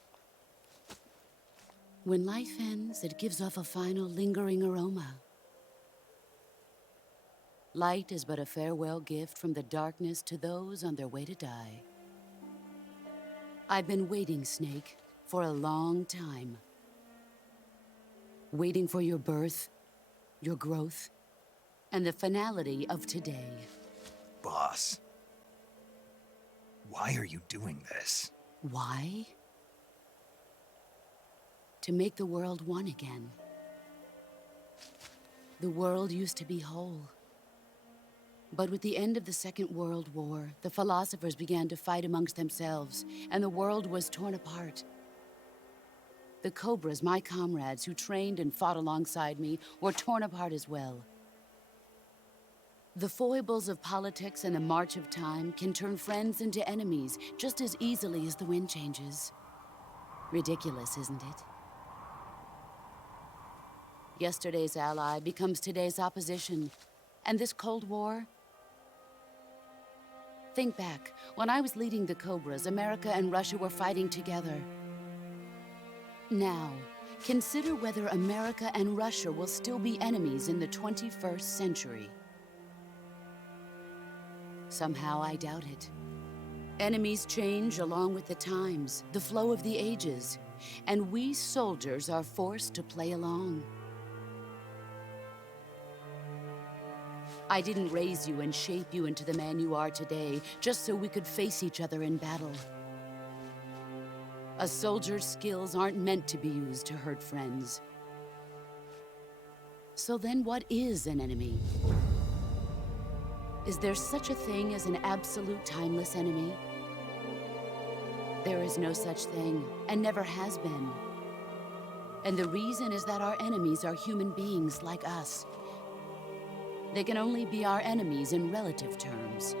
When life ends, it gives off a final lingering aroma. Light is but a farewell gift from the darkness to those on their way to die. I've been waiting, Snake, for a long time. Waiting for your birth, your growth, and the finality of today. Boss. Why are you doing this? Why? To make the world one again. The world used to be whole. But with the end of the Second World War, the philosophers began to fight amongst themselves, and the world was torn apart. The Cobras, my comrades who trained and fought alongside me, were torn apart as well. The foibles of politics and the march of time can turn friends into enemies just as easily as the wind changes. Ridiculous, isn't it? Yesterday's ally becomes today's opposition, and this Cold War? Think back. When I was leading the Cobras, America and Russia were fighting together. Now, consider whether America and Russia will still be enemies in the 21st century. Somehow I doubt it. Enemies change along with the times, the flow of the ages, and we soldiers are forced to play along. I didn't raise you and shape you into the man you are today just so we could face each other in battle. A soldier's skills aren't meant to be used to hurt friends. So then what is an enemy? Is there such a thing as an absolute timeless enemy? There is no such thing, and never has been. And the reason is that our enemies are human beings like us. They can only be our enemies in relative terms.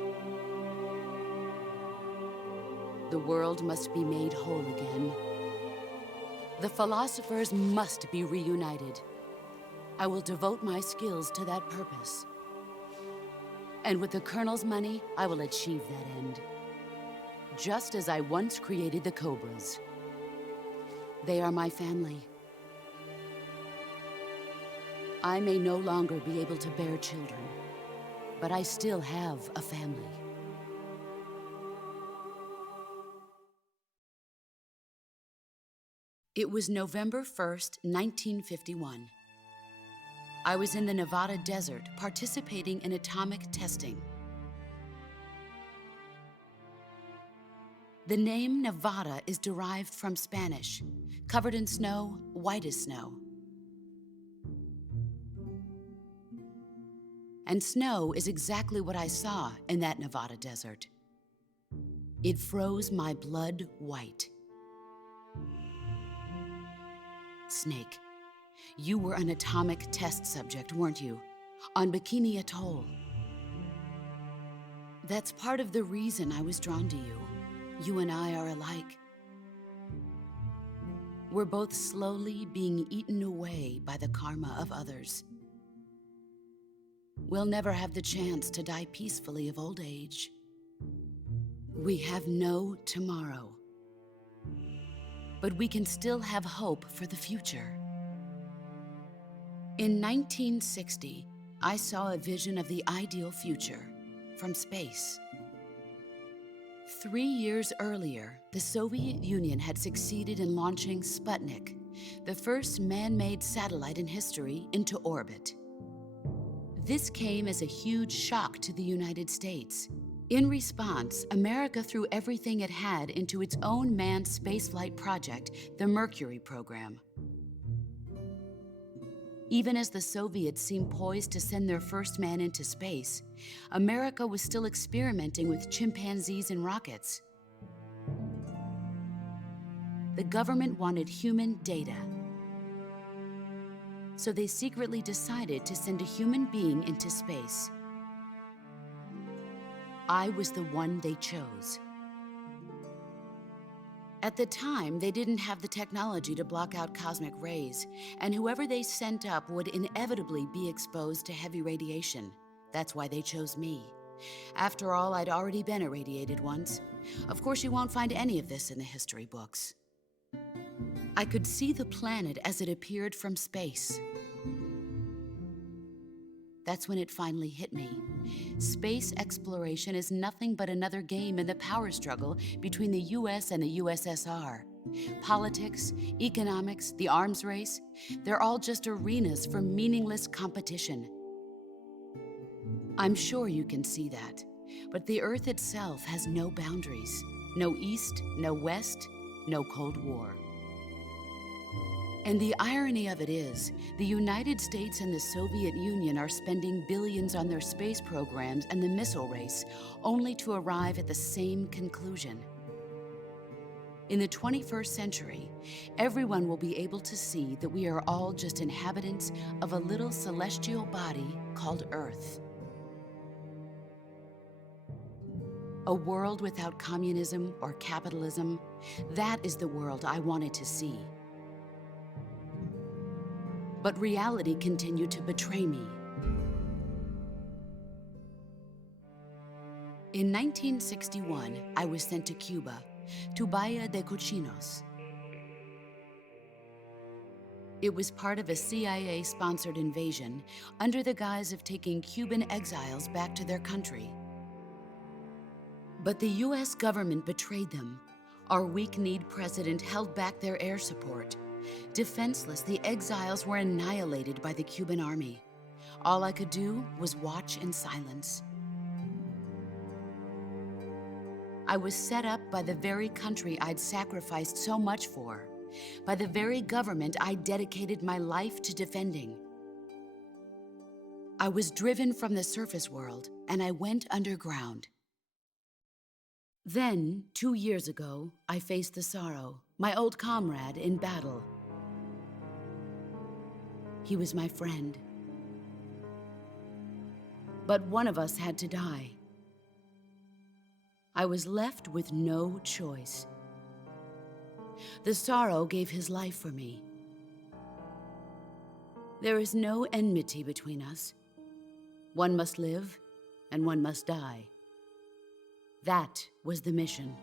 The world must be made whole again. The philosophers must be reunited. I will devote my skills to that purpose. And with the Colonel's money, I will achieve that end. Just as I once created the Cobras. They are my family. I may no longer be able to bear children, but I still have a family. It was November 1st, 1951. I was in the Nevada desert participating in atomic testing. The name Nevada is derived from Spanish, covered in snow, white as snow. And snow is exactly what I saw in that Nevada desert. It froze my blood white. Snake, you were an atomic test subject, weren't you? On Bikini Atoll. That's part of the reason I was drawn to you. You and I are alike. We're both slowly being eaten away by the karma of others. we'll never have the chance to die peacefully of old age. We have no tomorrow. But we can still have hope for the future. In 1960, I saw a vision of the ideal future from space. 3 years earlier, the Soviet Union had succeeded in launching Sputnik, the first man-made satellite in history, into orbit. This came as a huge shock to the United States. In response, America threw everything it had into its own manned spaceflight project, the Mercury program. Even as the Soviets seemed poised to send their first man into space, America was still experimenting with chimpanzees and rockets. The government wanted human data. So they secretly decided to send a human being into space. I was the one they chose. At the time, they didn't have the technology to block out cosmic rays, and whoever they sent up would inevitably be exposed to heavy radiation. That's why they chose me. After all, I'd already been irradiated once. Of course, you won't find any of this in the history books. I could see the planet as it appeared from space. That's when it finally hit me. Space exploration is nothing but another game in the power struggle between the US and the USSR. Politics, economics, the arms race, they're all just arenas for meaningless competition. I'm sure you can see that, but the Earth itself has no boundaries. No East, no West, no Cold War. And the irony of it is, the United States and the Soviet Union are spending billions on their space programs and the missile race, only to arrive at the same conclusion. In the 21st century, everyone will be able to see that we are all just inhabitants of a little celestial body called Earth. A world without communism or capitalism, that is the world I wanted to see. But reality continued to betray me. In 1961, I was sent to Cuba, to Bahia de Cochinos. It was part of a CIA-sponsored invasion under the guise of taking Cuban exiles back to their country. But the US government betrayed them. Our weak-kneed president held back their air support. Defenseless, the exiles were annihilated by the Cuban army. All I could do was watch in silence. I was set up by the very country I'd sacrificed so much for, by the very government I dedicated my life to defending. I was driven from the surface world, and I went underground. Then, 2 years ago, I faced the Sorrow, my old comrade in battle. He was my friend. But one of us had to die. I was left with no choice. The Sorrow gave his life for me. There is no enmity between us. One must live, and one must die. That was the mission.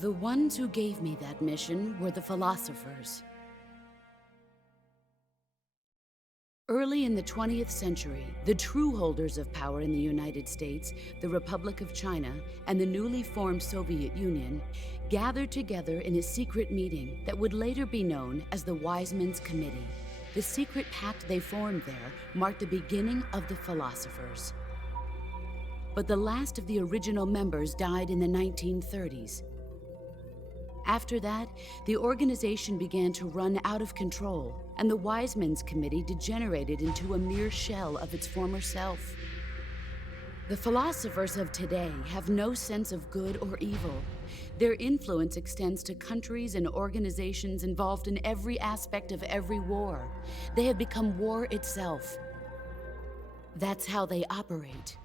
The ones who gave me that mission were the philosophers. Early in the 20th century, the true holders of power in the United States, the Republic of China, and the newly formed Soviet Union gathered together in a secret meeting that would later be known as the Wise Men's Committee. The secret pact they formed there marked the beginning of the philosophers. But the last of the original members died in the 1930s. After that, the organization began to run out of control, and the Wise Men's Committee degenerated into a mere shell of its former self. The philosophers of today have no sense of good or evil. Their influence extends to countries and organizations involved in every aspect of every war. They have become war itself. That's how they operate.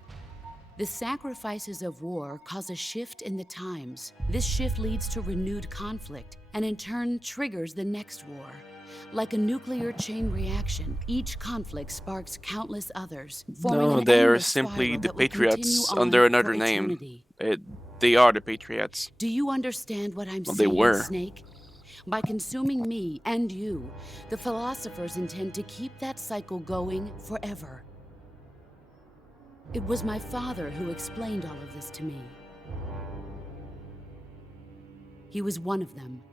The sacrifices of war cause a shift in the times. This shift leads to renewed conflict, and in turn triggers the next war. Like a nuclear chain reaction, each conflict sparks countless others, forming No, an they're endless simply spiral the that will continue Patriots on under another for name. eternity. They are the Patriots. Do you understand what I'm Well, they saying, were. Snake? By consuming me and you, the philosophers intend to keep that cycle going forever. It was my father who explained all of this to me. He was one of them.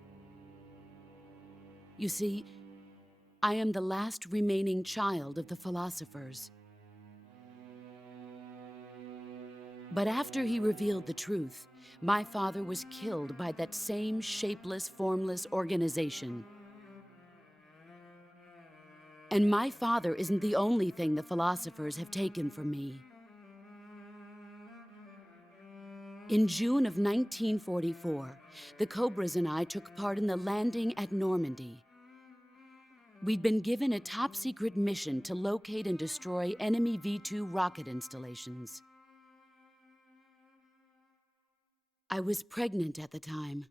You see, I am the last remaining child of the philosophers. But after he revealed the truth, my father was killed by that same shapeless, formless organization. And my father isn't the only thing the philosophers have taken from me. In June of 1944, the Cobras and I took part in the landing at Normandy. We'd been given a top-secret mission to locate and destroy enemy V-2 rocket installations. I was pregnant at the time.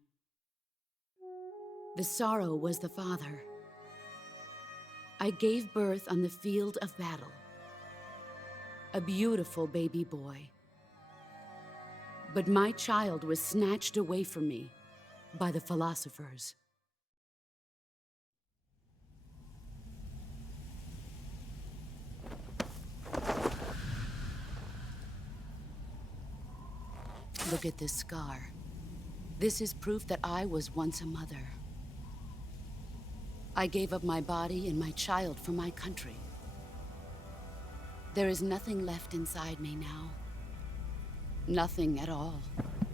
The sorrow was the father. I gave birth on the field of battle. A beautiful baby boy. But my child was snatched away from me by the philosophers. Look at this scar. This is proof that I was once a mother. I gave up my body and my child for my country. There is nothing left inside me now. Nothing at all.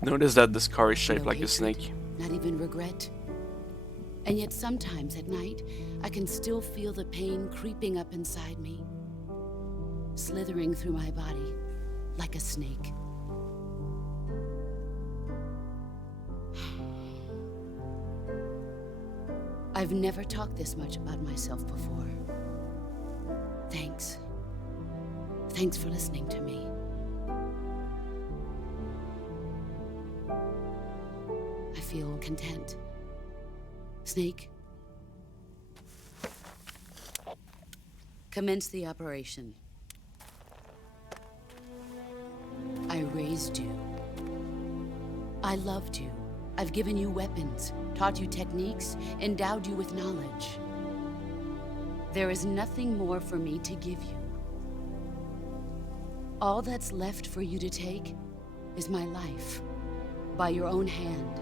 Notice that the scar is shaped No like a hatred, snake. not even regret. And yet sometimes at night, I can still feel the pain creeping up inside me, slithering through my body like a snake. I've never talked this much about myself before. Thanks. Thanks for listening to me. I feel content. Snake, commence the operation. I raised you. I loved you. I've given you weapons, taught you techniques, endowed you with knowledge. There is nothing more for me to give you. All that's left for you to take is my life, by your own hand.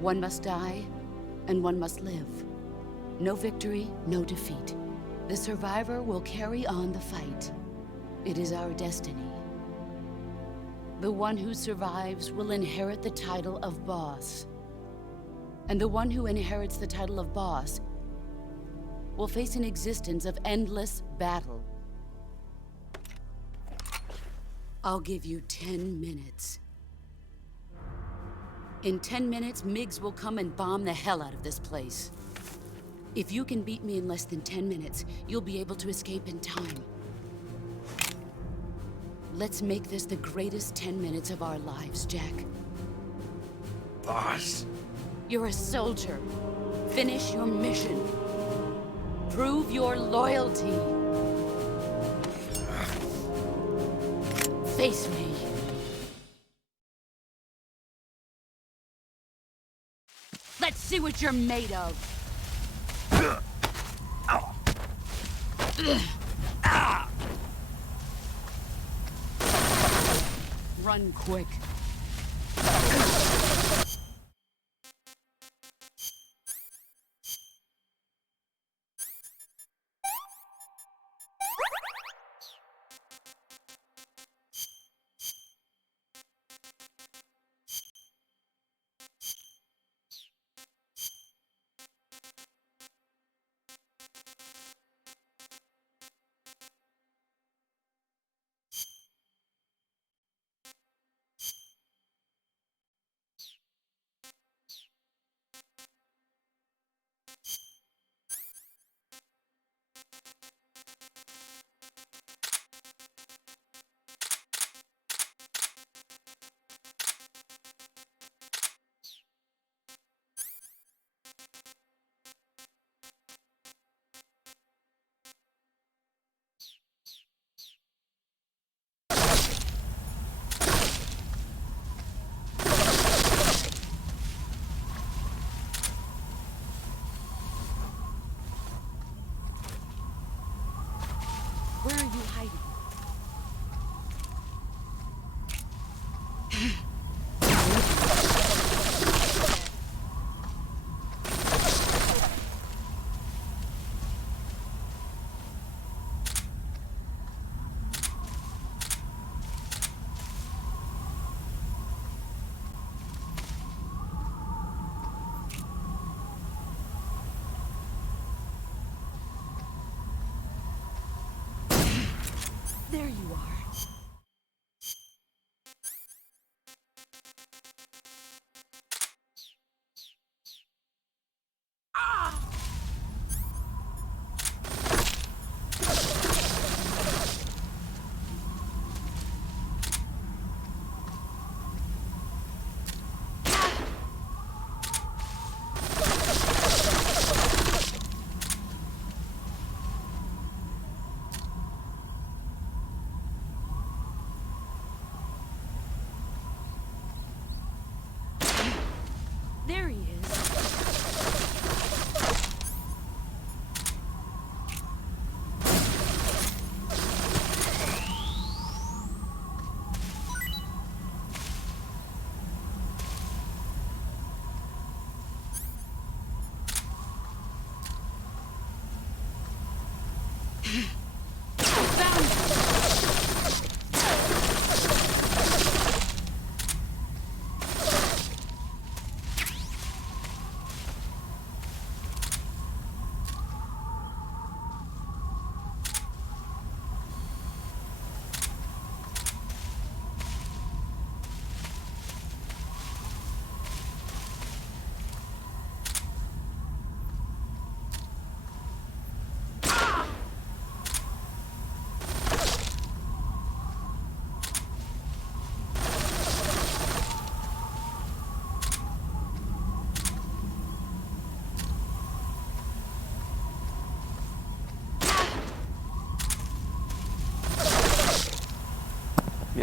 One must die, and one must live. No victory, no defeat. The survivor will carry on the fight. It is our destiny. The one who survives will inherit the title of boss. And the one who inherits the title of boss will face an existence of endless battle. I'll give you 10 minutes. In 10 minutes, MiGs will come and bomb the hell out of this place. If you can beat me in less than 10 minutes, you'll be able to escape in time. Let's make this the greatest 10 minutes of our lives, Jack. Boss. You're a soldier. Finish your mission. Prove your loyalty. Face me. Let's see what you're made of. Run quick.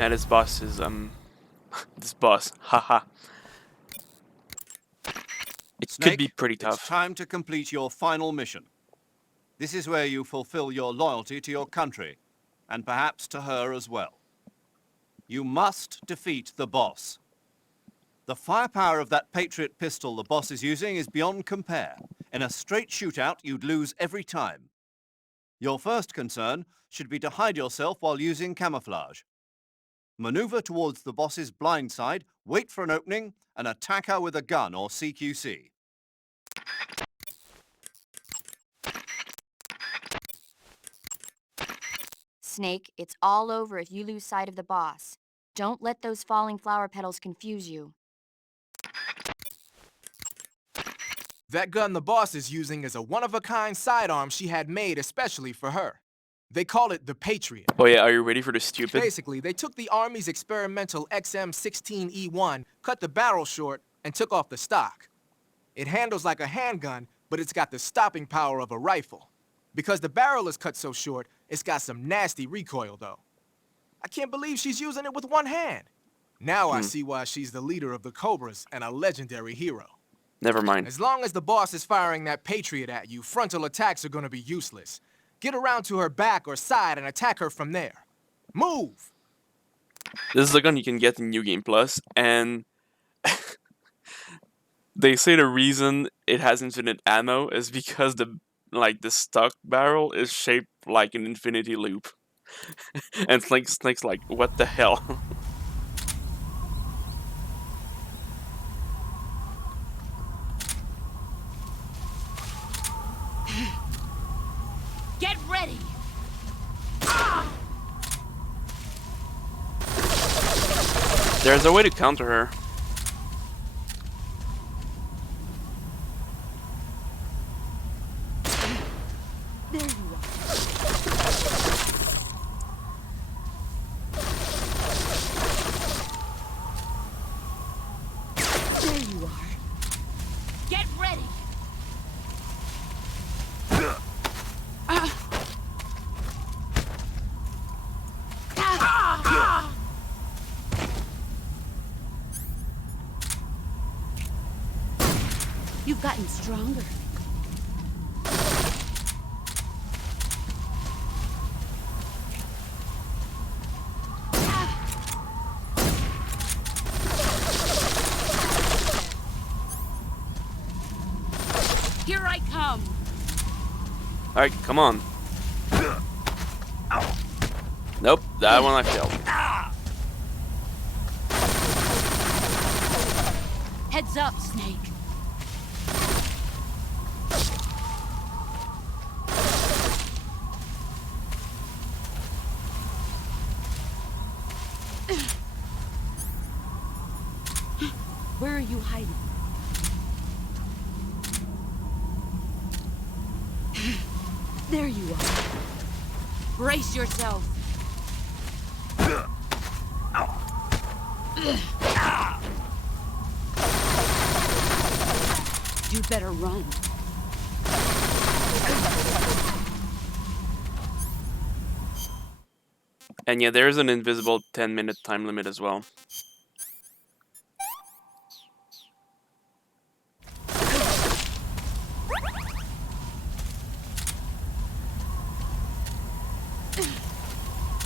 Yeah, this boss is this boss, haha. It could be Snake, pretty it's tough. time to complete your final mission. This is where you fulfill your loyalty to your country, and perhaps to her as well. You must defeat the boss. The firepower of that Patriot pistol the boss is using is beyond compare. In a straight shootout, you'd lose every time. Your first concern should be to hide yourself while using camouflage. Maneuver towards the boss's blind side, wait for an opening, and attack her with a gun or CQC. Snake, it's all over if you lose sight of the boss. Don't let those falling flower petals confuse you. That gun the boss is using is a one-of-a-kind sidearm she had made especially for her. They call it the Patriot. Oh yeah, are you ready for the stupid? Basically, they took the Army's experimental XM16E1, cut the barrel short, and took off the stock. It handles like a handgun, but it's got the stopping power of a rifle. Because the barrel is cut so short, it's got some nasty recoil, though. I can't believe she's using it with one hand. Now I see why she's the leader of the Cobras and a legendary hero. Never mind. As long as the boss is firing that Patriot at you, frontal attacks are gonna be useless. Get around to her back or side and attack her from there. Move! This is a gun you can get in New Game Plus, and they say the reason it has infinite ammo is because the stock barrel is shaped like an infinity loop. And Snake's like, what the hell? Get ready! There's a way to counter her. There you are. There you are. Get ready! You've gotten stronger. Here I come. Alright, come on. Nope, that one I failed. Heads up, Snake. Where are you hiding? There you are. Brace yourself. You'd better run. And yeah, there's an invisible 10-minute time limit as well.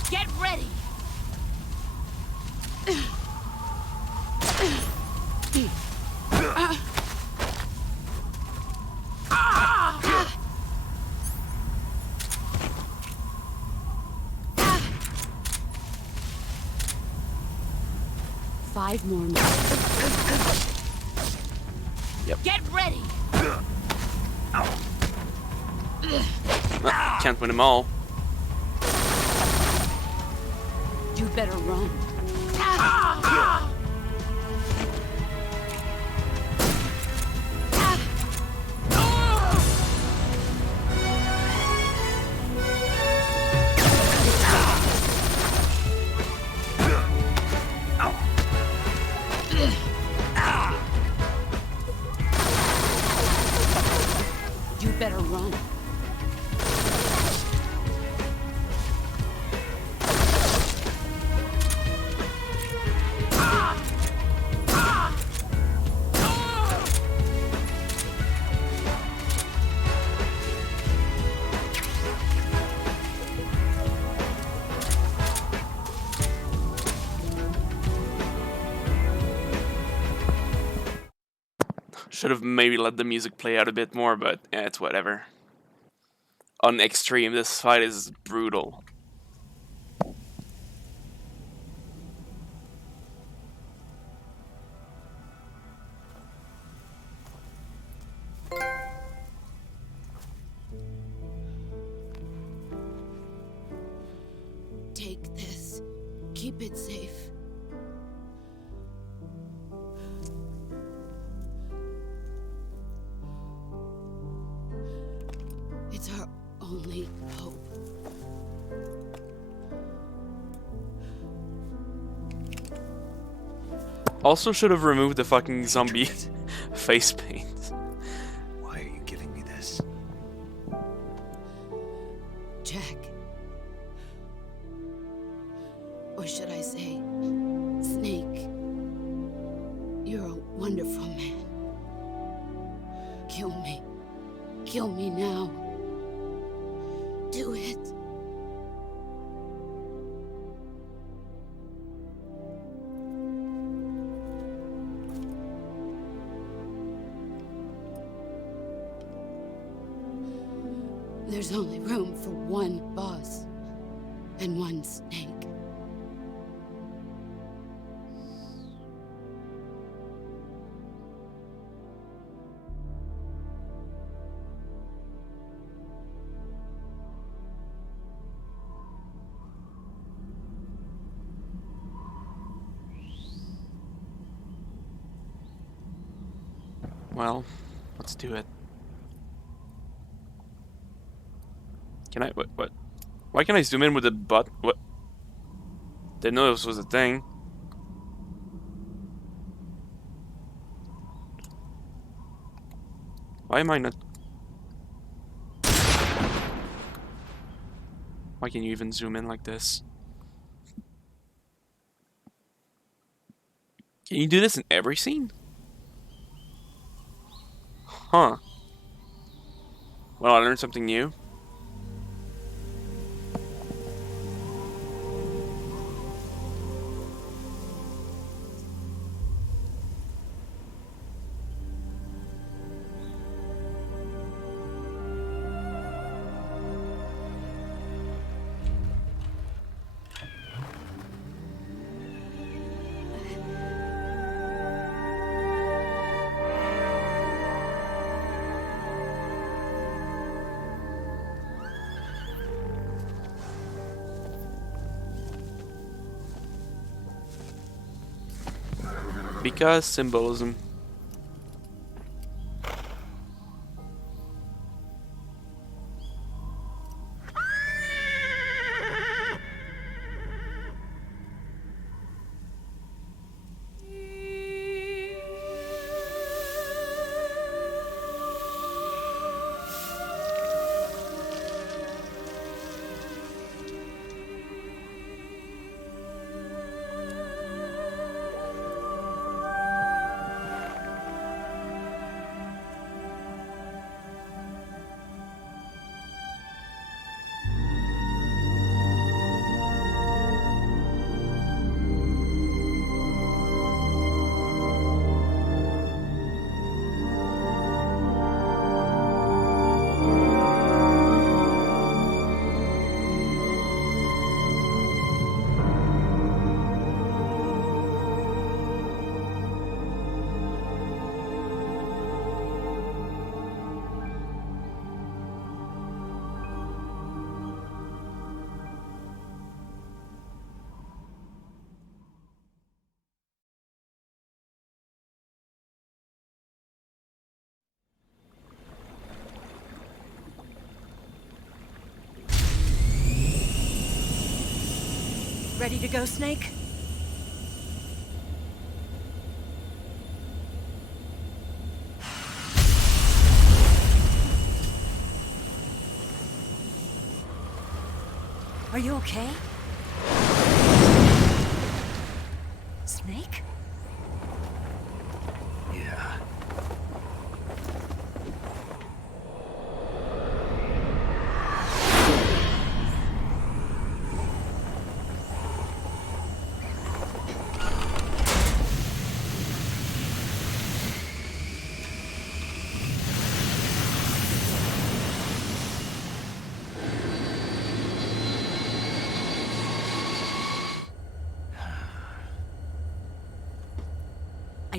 Get ready! 5 more minutes. Yep. Get ready! Can't win them all. You better run. You better run. Should have maybe let the music play out a bit more, but it's whatever. On extreme, this fight is brutal. Take this. Keep it safe. It's our only hope. Also should have removed the fucking zombie face paint. Why are you giving me this? Jack. Or should I say, Snake. You're a wonderful man. Kill me. Kill me now. Do it. There's only room for one boss and one snake. Well, let's do it. Can I, what? Why can't I zoom in with the butt? What? Didn't know this was a thing. Why am I not? Why can you even zoom in like this? Can you do this in every scene? Huh. Well, I learned something new. Because symbolism. Ready to go, Snake? Are you okay? Snake? Yeah.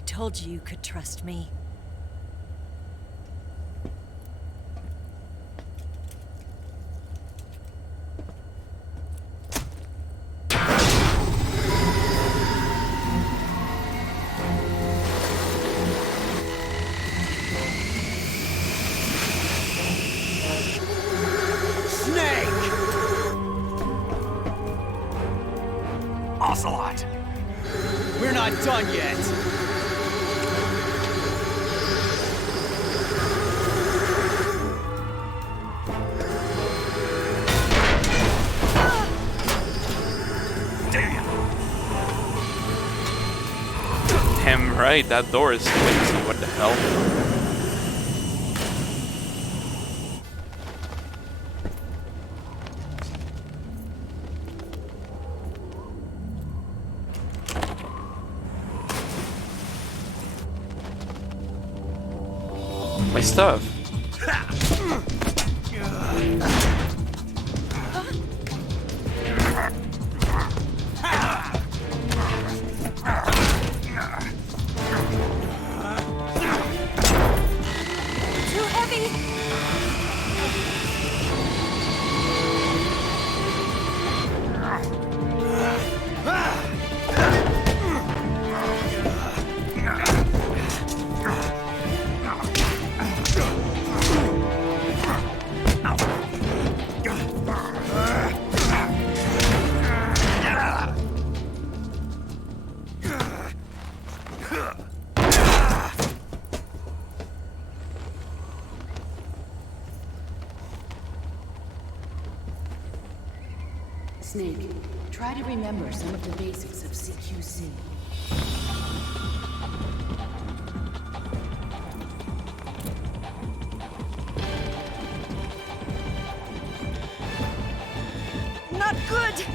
told you you could trust me. Ocelot! We're not done yet! Damn right, that door is crazy. What the hell? My stuff. Too heavy! Snake, try to remember some of the basics of CQC. Not good!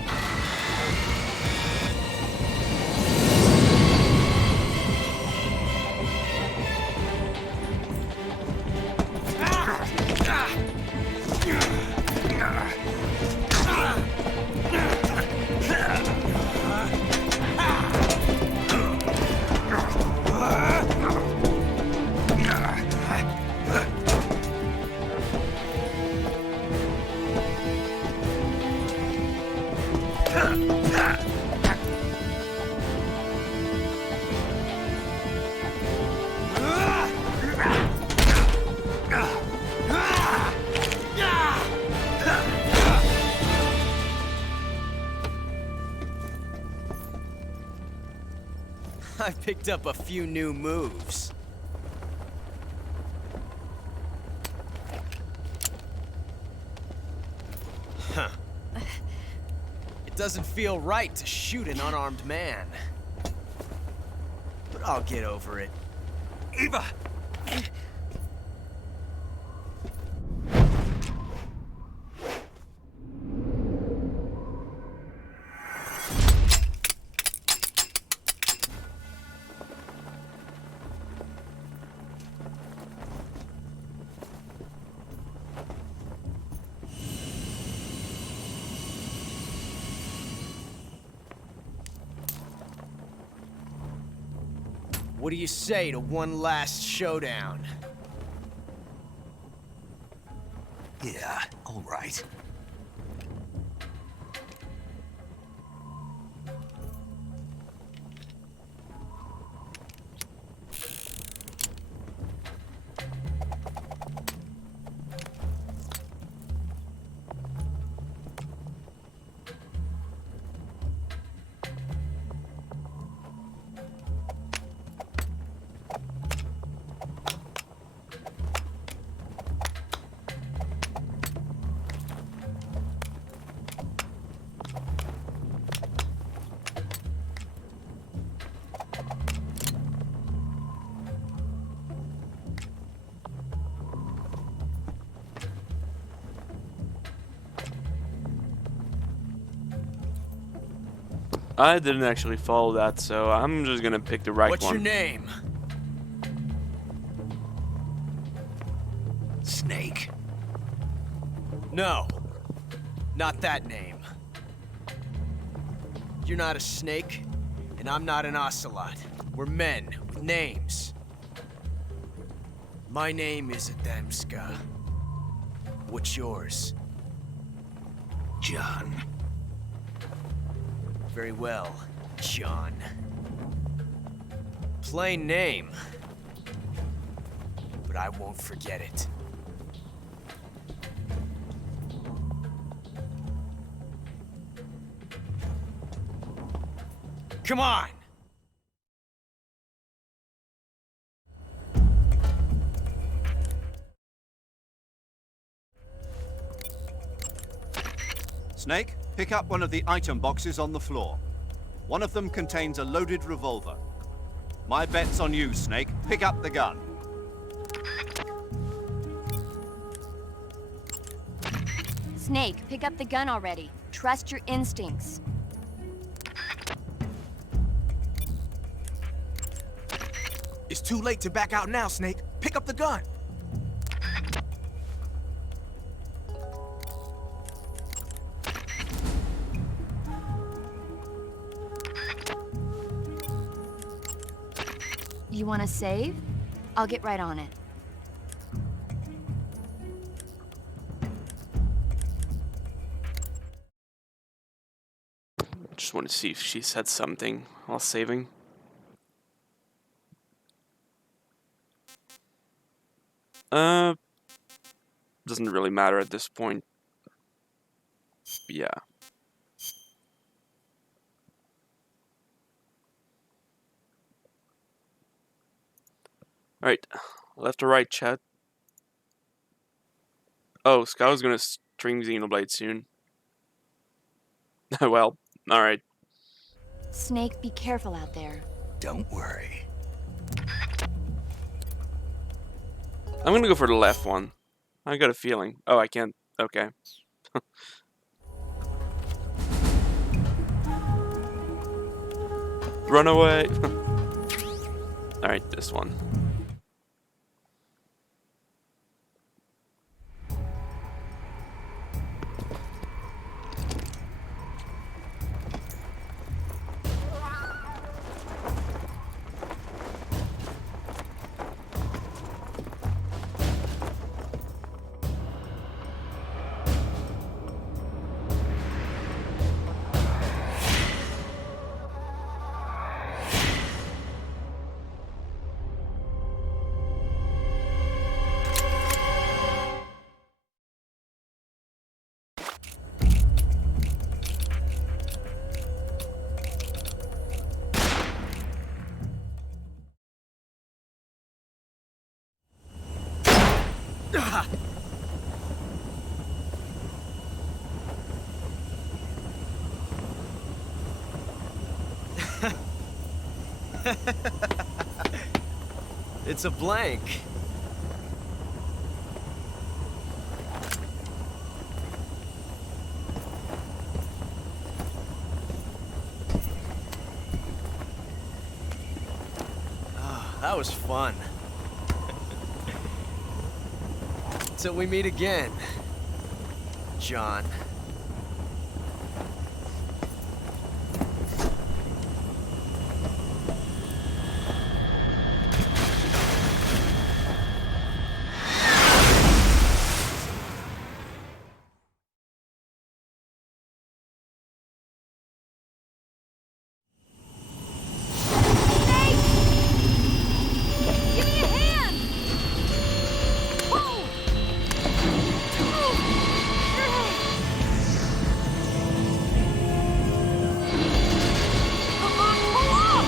I picked up a few new moves. Huh. It doesn't feel right to shoot an unarmed man. But I'll get over it. Eva! What do you say to one last showdown? Yeah, all right. I didn't actually follow that, so I'm just gonna pick the right What's one. your name? Snake. No. Not that name. You're not a snake, and I'm not an ocelot. We're men Names. My name is Adamska. What's yours? John. Very well, John. Plain name. But I won't forget it. Come on! Snake, pick up one of the item boxes on the floor. One of them contains a loaded revolver. My bet's on you, Snake. Pick up the gun. Snake, pick up the gun already. Trust your instincts. It's too late to back out now, Snake. Pick up the gun. You want to save? I'll get right on it. Just want to see if she said something while saving. Doesn't really matter at this point. Yeah. Alright, left or right, chat? Oh, Scout's gonna stream Xenoblade soon. Well, alright. Snake, be careful out there. Don't worry. I'm gonna go for the left one. I got a feeling. Oh, I can't. Okay. Run away! Alright, this one. It's a blank. Oh, that was fun. Till we meet again, John. Give me a hand! Whoa! Come on, pull up!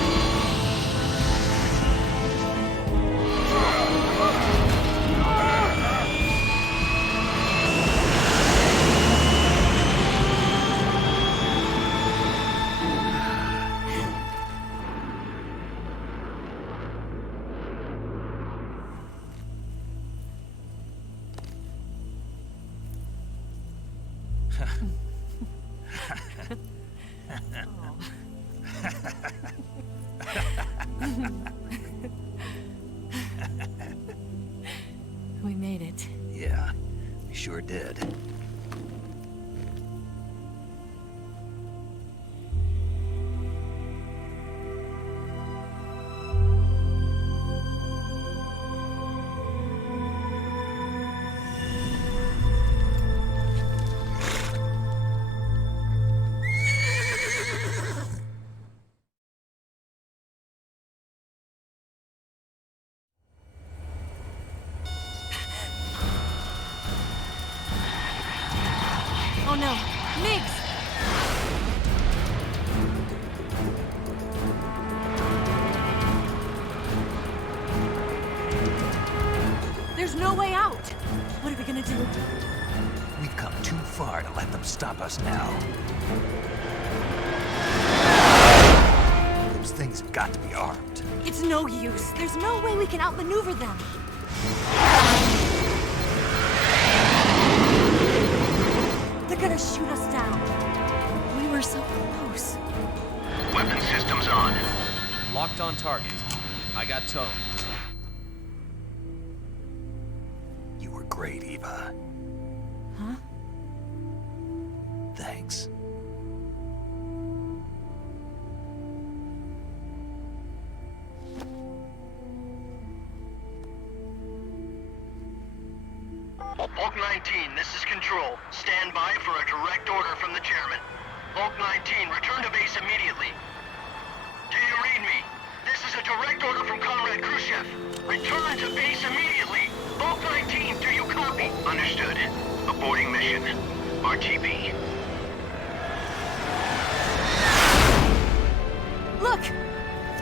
We made it. Yeah, we sure did. Oh no, Migs! There's no way out! What are we gonna do? We've come too far to let them stop us now. Those things have got to be armed. It's no use. There's no way we can outmaneuver them. They're gonna shoot us down. We were so close. Weapon systems on. Locked on target. I got towed. You were great, Eva. Huh? Thanks. Bulk 19, this is Control. Stand by for a direct order from the chairman. Bulk 19, return to base immediately. Do you read me? This is a direct order from Comrade Khrushchev. Return to base immediately. Bulk 19, do you copy? Understood. Aborting mission. RTB. Look!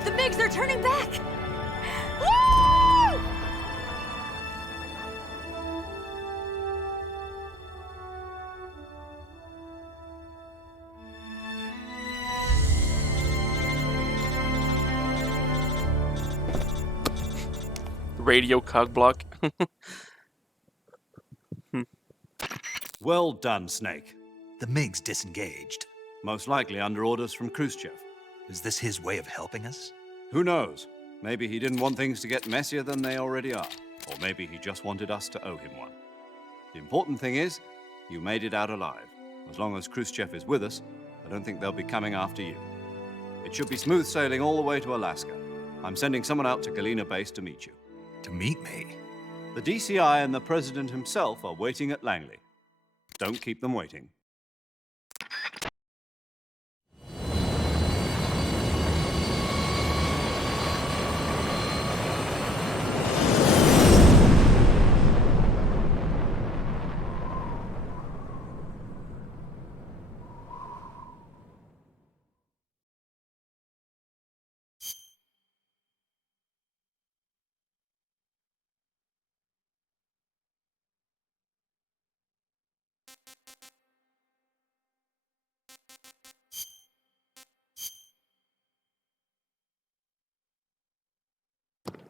The MiGs are turning back! Woo! Radio cog block. Well done, Snake. The MiGs disengaged. Most likely under orders from Khrushchev. Is this his way of helping us? Who knows? Maybe he didn't want things to get messier than they already are. Or maybe he just wanted us to owe him one. The important thing is, you made it out alive. As long as Khrushchev is with us, I don't think they'll be coming after you. It should be smooth sailing all the way to Alaska. I'm sending someone out to Galena Base to meet you. To meet me? The DCI and the President himself are waiting at Langley. Don't keep them waiting.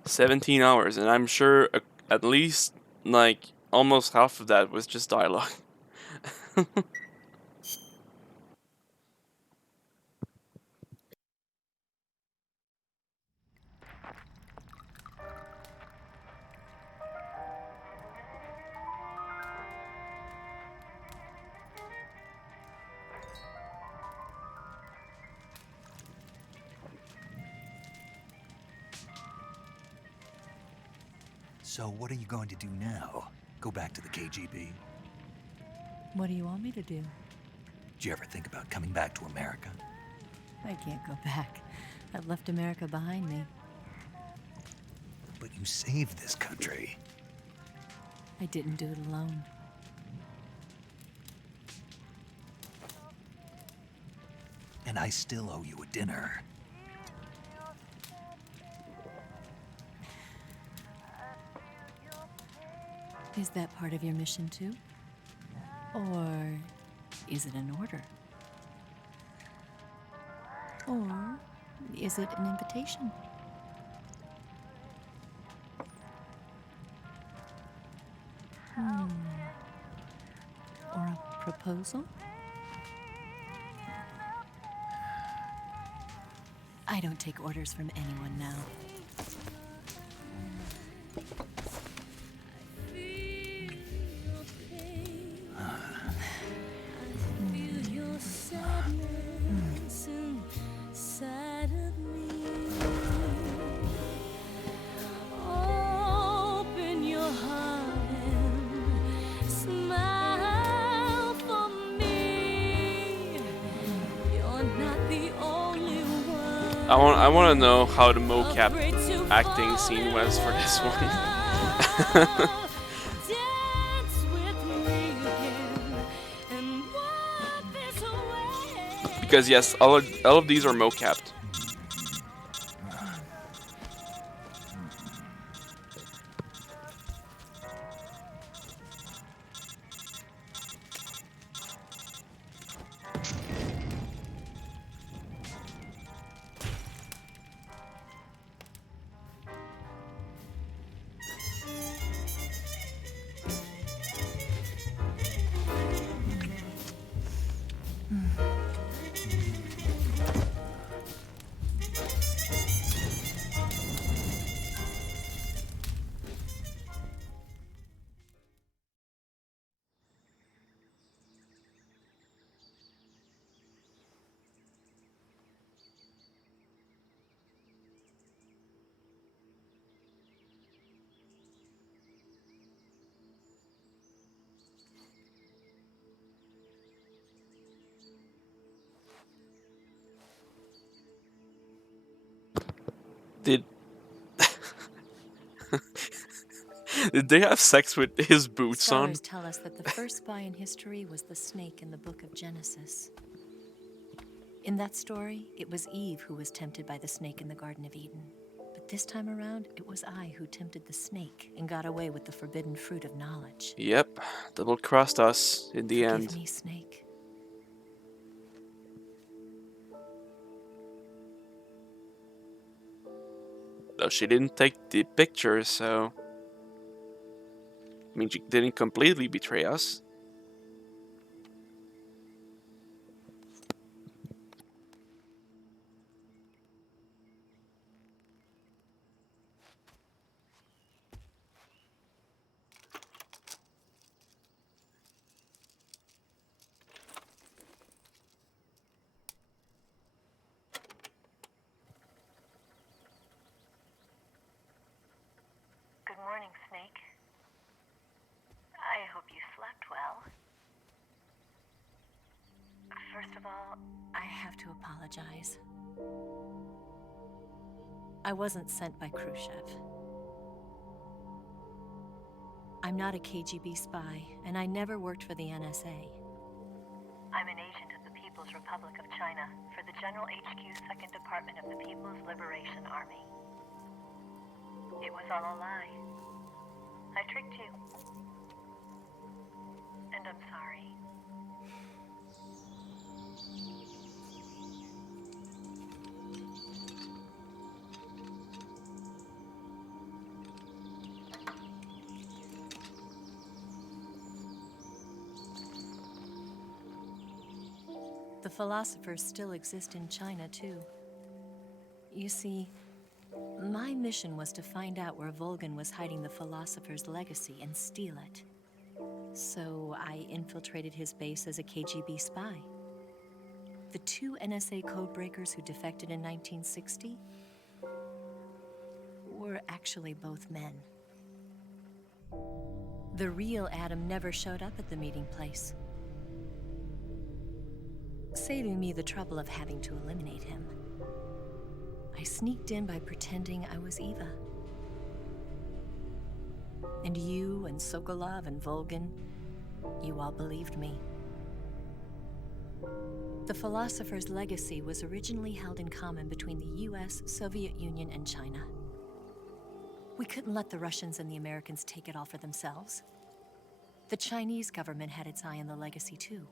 "17 hours, and I'm sure at least like almost half of that was just dialogue." So what are you going to do now? Go back to the KGB? What do you want me to do? Did you ever think about coming back to America? I can't go back. I've left America behind me. But you saved this country. I didn't do it alone. And I still owe you a dinner. Is that part of your mission too? Or is it an order? Or is it an invitation? Or a proposal? I don't take orders from anyone now. I want to know how the mocap acting scene was for this one. Because yes, all of these are mo-capped. Did did they have sex with his boots on? Scholars tell us that the first spy in history was the snake in the book of Genesis. In that story, it was Eve who was tempted by the snake in the Garden of Eden. But this time around, it was I who tempted the snake and got away with the forbidden fruit of knowledge. Yep, double-crossed us in the Forgive end. me, Snake. Though she didn't take the picture, so I mean, she didn't completely betray us. Good morning, Snake. I hope you slept well. First of all, I have to apologize. I wasn't sent by Khrushchev. I'm not a KGB spy, and I never worked for the NSA. I'm an agent of the People's Republic of China for the General HQ 2nd Department of the People's Liberation Army. It was all a lie. I tricked you. And I'm sorry. The philosophers still exist in China, too. You see, my mission was to find out where Volgin was hiding the philosopher's legacy and steal it. So I infiltrated his base as a KGB spy. The 2 NSA codebreakers who defected in 1960 were actually both men. The real Adam never showed up at the meeting place, saving me the trouble of having to eliminate him. I sneaked in by pretending I was Eva. And you and Sokolov and Volgin, you all believed me. The philosopher's legacy was originally held in common between the US, Soviet Union, and China. We couldn't let the Russians and the Americans take it all for themselves. The Chinese government had its eye on the legacy too.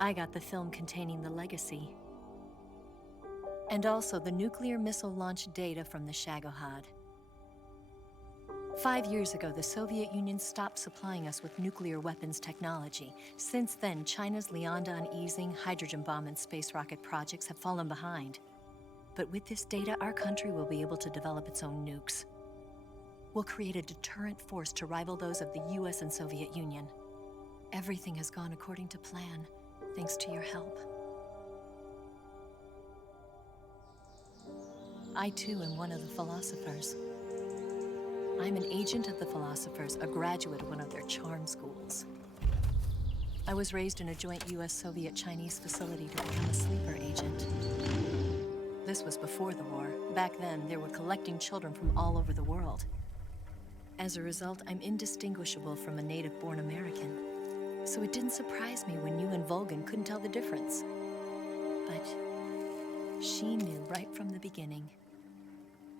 I got the film containing the legacy, and also the nuclear missile launch data from the Shagohod. 5 years ago, the Soviet Union stopped supplying us with nuclear weapons technology. Since then, China's Liaodong easing, hydrogen bomb, and space rocket projects have fallen behind. But with this data, our country will be able to develop its own nukes. We'll create a deterrent force to rival those of the US and Soviet Union. Everything has gone according to plan, thanks to your help. I too am one of the philosophers. I'm an agent of the philosophers, a graduate of one of their charm schools. I was raised in a joint US-Soviet-Chinese facility to become a sleeper agent. This was before the war. Back then, they were collecting children from all over the world. As a result, I'm indistinguishable from a native-born American. So it didn't surprise me when you and Vulcan couldn't tell the difference. But she knew right from the beginning.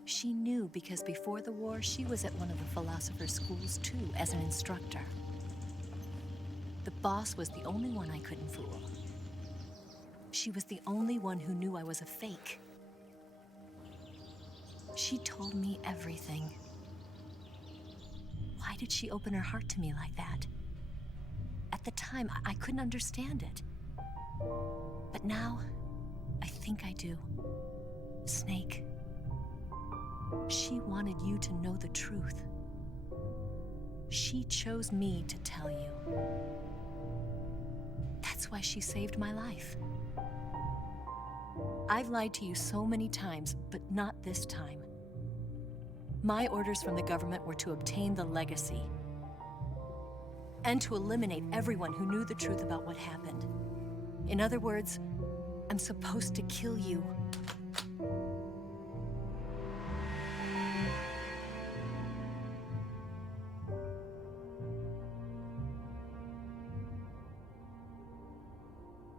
She knew because before the war, she was at one of the philosopher's schools too, as an instructor. The boss was the only one I couldn't fool. She was the only one who knew I was a fake. She told me everything. Why did she open her heart to me like that? At the time, I couldn't understand it. But now, I think I do. Snake. She wanted you to know the truth. She chose me to tell you. That's why she saved my life. I've lied to you so many times, but not this time. My orders from the government were to obtain the legacy and to eliminate everyone who knew the truth about what happened. In other words, I'm supposed to kill you.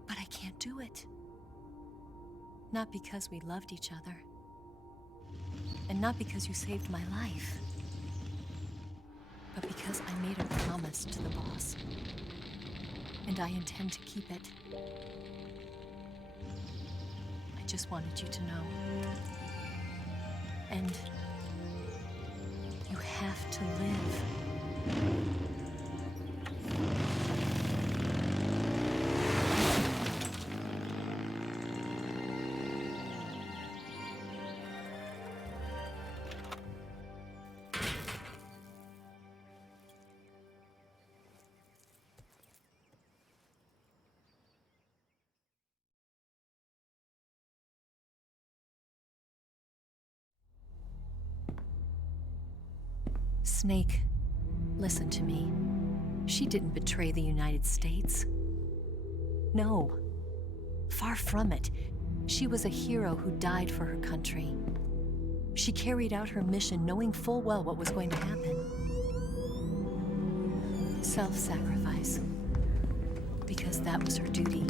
But I can't do it. Not because we loved each other. And not because you saved my life. But because I made a promise to the boss. And I intend to keep it. I just wanted you to know. And you have to live. Snake, listen to me. She didn't betray the United States. No, far from it. She was a hero who died for her country. She carried out her mission knowing full well what was going to happen. Self-sacrifice. Because that was her duty.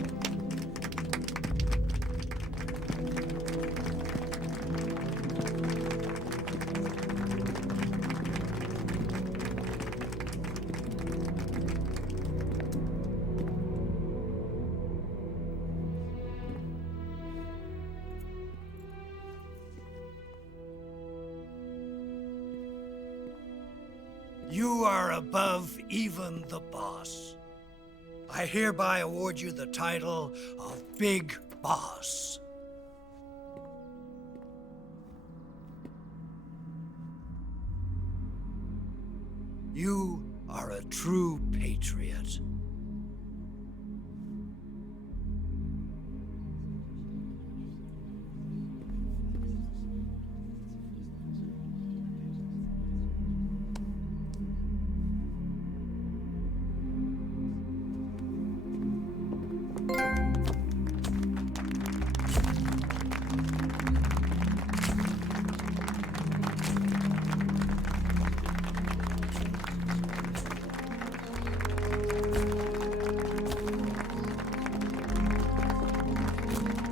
You are above even the boss. I hereby award you the title of Big Boss. You are a true patriot.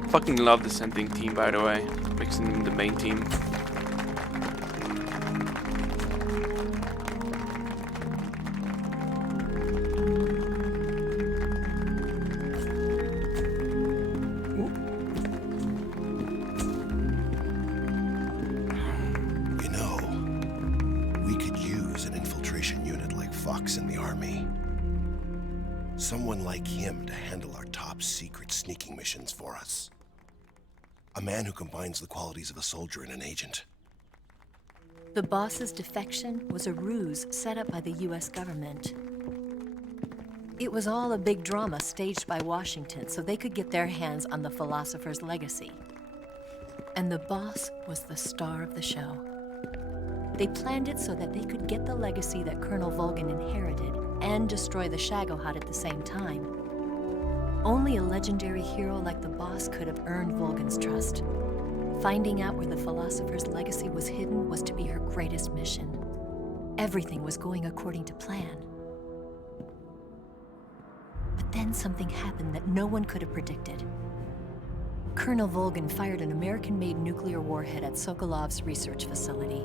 Fucking love the sending team, by the way, mixing them the main team. You know, we could use an infiltration unit like Fox in the army. Someone like him to handle our top secret sneaking missions for us. A man who combines the qualities of a soldier and an agent. The boss's defection was a ruse set up by the US government. It was all a big drama staged by Washington so they could get their hands on the philosopher's legacy. And the boss was the star of the show. They planned it so that they could get the legacy that Colonel Vulcan inherited and destroy the Shagohod at the same time. Only a legendary hero like the boss could have earned Vulcan's trust. Finding out where the philosopher's legacy was hidden was to be her greatest mission. Everything was going according to plan. then something happened that no one could have predicted. Colonel Volgin fired an American-made nuclear warhead at Sokolov's research facility.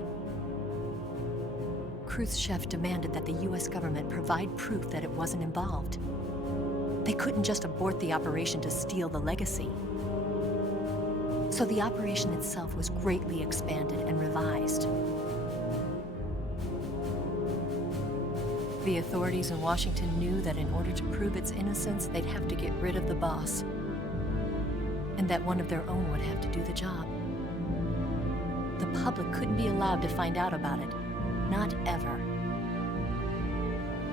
Khrushchev demanded that the US government provide proof that it wasn't involved. They couldn't just abort the operation to steal the legacy. So the operation itself was greatly expanded and revised. The authorities in Washington knew that in order to prove its innocence, they'd have to get rid of the boss, and that one of their own would have to do the job. The public couldn't be allowed to find out about it, not ever.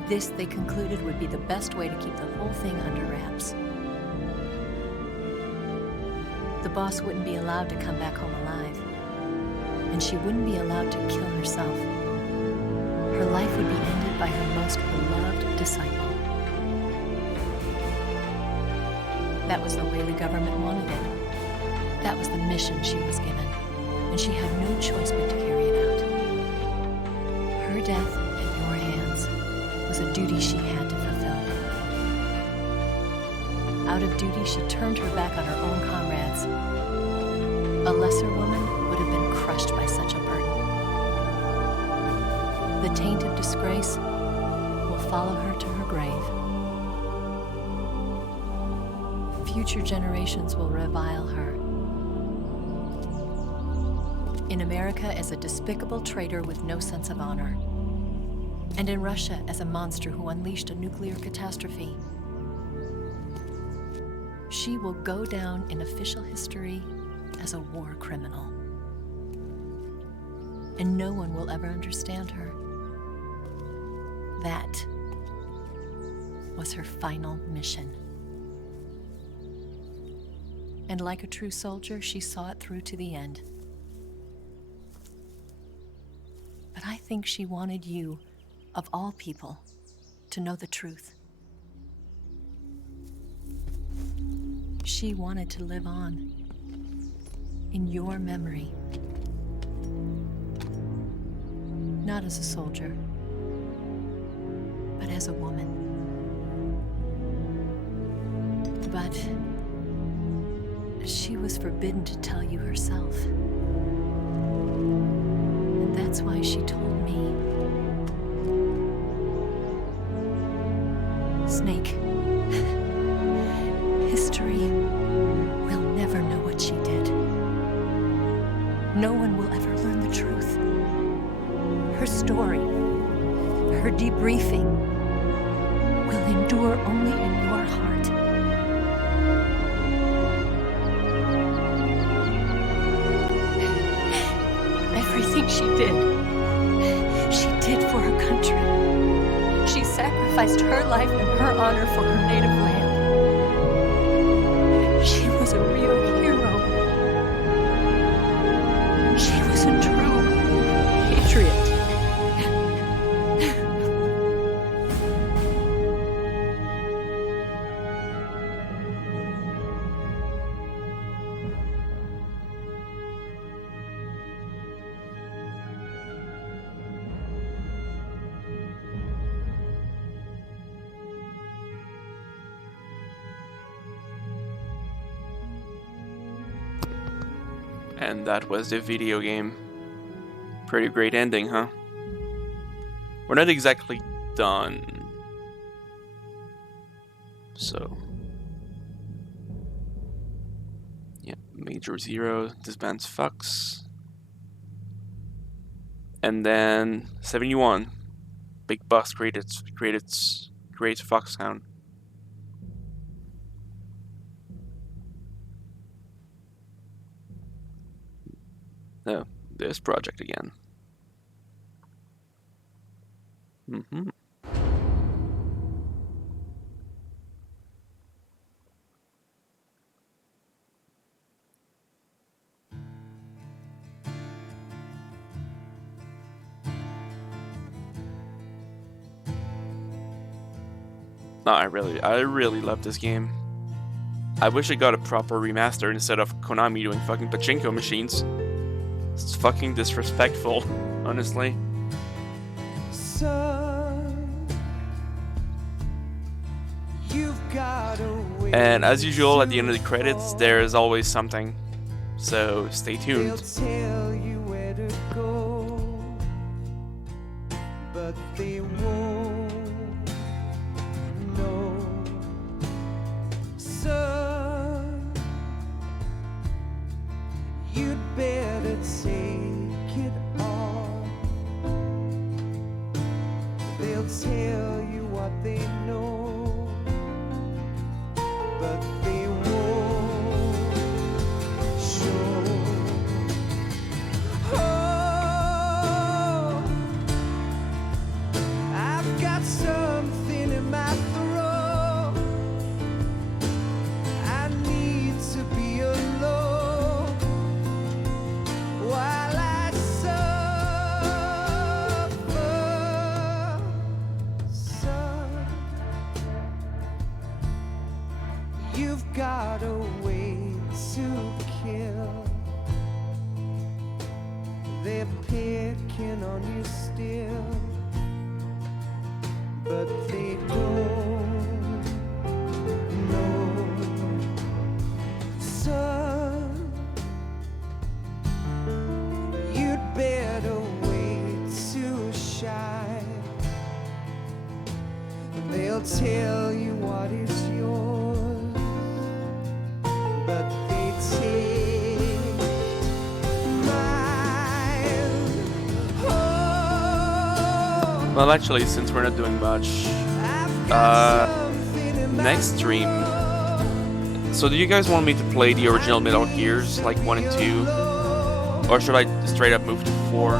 This, they concluded, would be the best way to keep the whole thing under wraps. The boss wouldn't be allowed to come back home alive, and she wouldn't be allowed to kill herself. Her life would be ended by her most beloved disciple. That was the way the government wanted it. That was the mission she was given, and she had no choice but to carry it out. Her death at your hands was a duty she had to fulfill. Out of duty, she turned her back on her own comrades. A lesser woman would have been crushed by such a burden. The taint of disgrace will follow her to her grave. Future generations will revile her. In America as a despicable traitor with no sense of honor. And in Russia as a monster who unleashed a nuclear catastrophe. She will go down in official history as a war criminal. And no one will ever understand her. That was her final mission. And like a true soldier, she saw it through to the end. But I think she wanted you, of all people, to know the truth. She wanted to live on in your memory. Not as a soldier, but as a woman. But she was forbidden to tell you herself. And that's why she told me. Snake, history will never know what she did. No one will ever learn the truth. Her story, her debriefing, will endure only in your heart. Everything she did for her country. She sacrificed her life and her honor for her native land. She was a real hero. She was a true patriot. And that was the video game. Pretty great ending, huh? We're not exactly done. So... yeah, Major Zero disbands Fox. And then 71. Big Boss creates Foxhound. Oh, this project again. No, I really love this game. I wish it got a proper remaster instead of Konami doing fucking pachinko machines. It's fucking disrespectful, honestly. Son, you've And as usual, at the end of the credits, there is always something. So stay tuned. Tell you where to go, but they won't know. Son, you'd better take it all. They'll tell you what they know, but they won't show. Oh, I've got something in my throat. I need to be alone while I suffer. Son, you've got a way to kill. They're picking on you still, but they don't know. Son, you'd better wait to shine. They'll tell you what is yours, but they take mine. Oh, Well, actually, since we're not doing much, next stream. So, do you guys want me to play the original Metal Gears, like 1 and 2? Or should I straight up move to 4?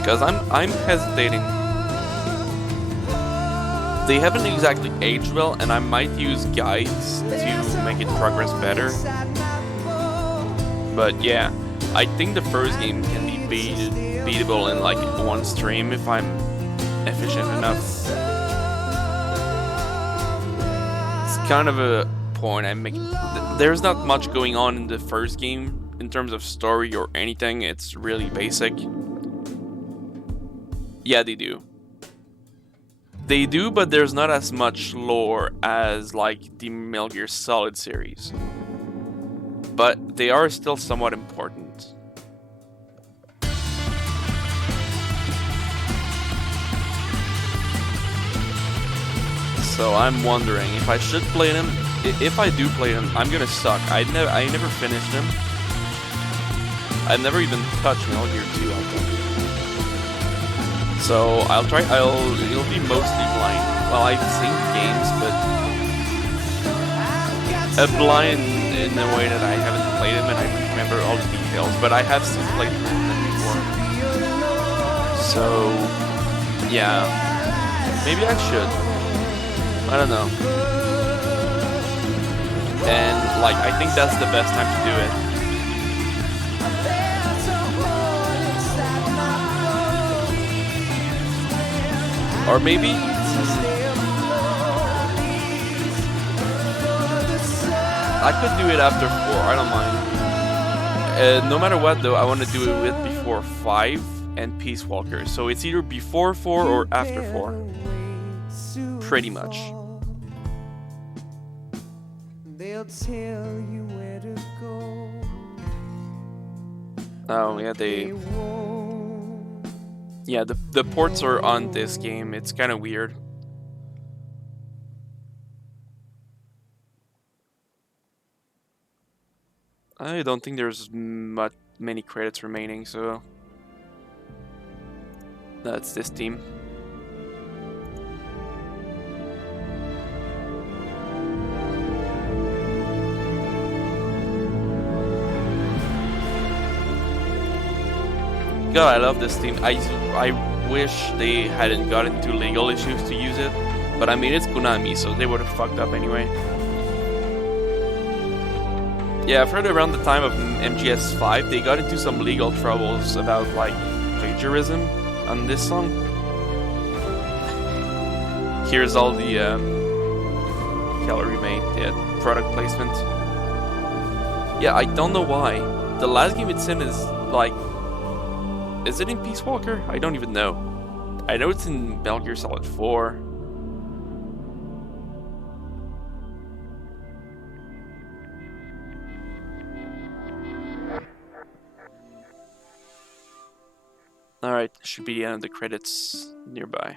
Because I'm hesitating. They haven't exactly aged well, and I might use guides to make it progress better. But yeah, I think the first game can be beatable in like one stream if I'm efficient enough. It's kind of a point I'm making. There's not much going on in the first game in terms of story or anything. It's really basic. Yeah, they do. They do, but there's not as much lore as like the Metal Gear Solid series. But they are still somewhat important. So I'm wondering if I should play them. If I do play them, I'm gonna suck. I never finished them. I've never even touched Metal Gear 2, I think. So I'll try. It'll be mostly blind. Well, I've seen games, but blind in a way that I haven't played them and I don't remember all the details. But I have still played them before. So yeah, maybe I should. I don't know. And like, I think that's the best time to do it. Or maybe I could do it after 4, I don't mind. No matter what though, I want to do it before 5 and Peace Walker. So it's either before 4 or after 4. Pretty much. they'll tell you where to go. Oh yeah, yeah, the ports are on this game. It's kind of weird. I don't think there's many credits remaining, so that's this team. God, I love this team. I wish they hadn't gotten into legal issues to use it, but I mean, it's Konami, so they would have fucked up anyway. Yeah, I've heard around the time of MGS3, they got into some legal troubles about like plagiarism on this song. Here's all the calorie made, product placement. Yeah, I don't know why. The last game it's in is like, is it in Peace Walker? I don't even know. I know it's in Metal Gear Solid 4. right, should be the end of the credits nearby.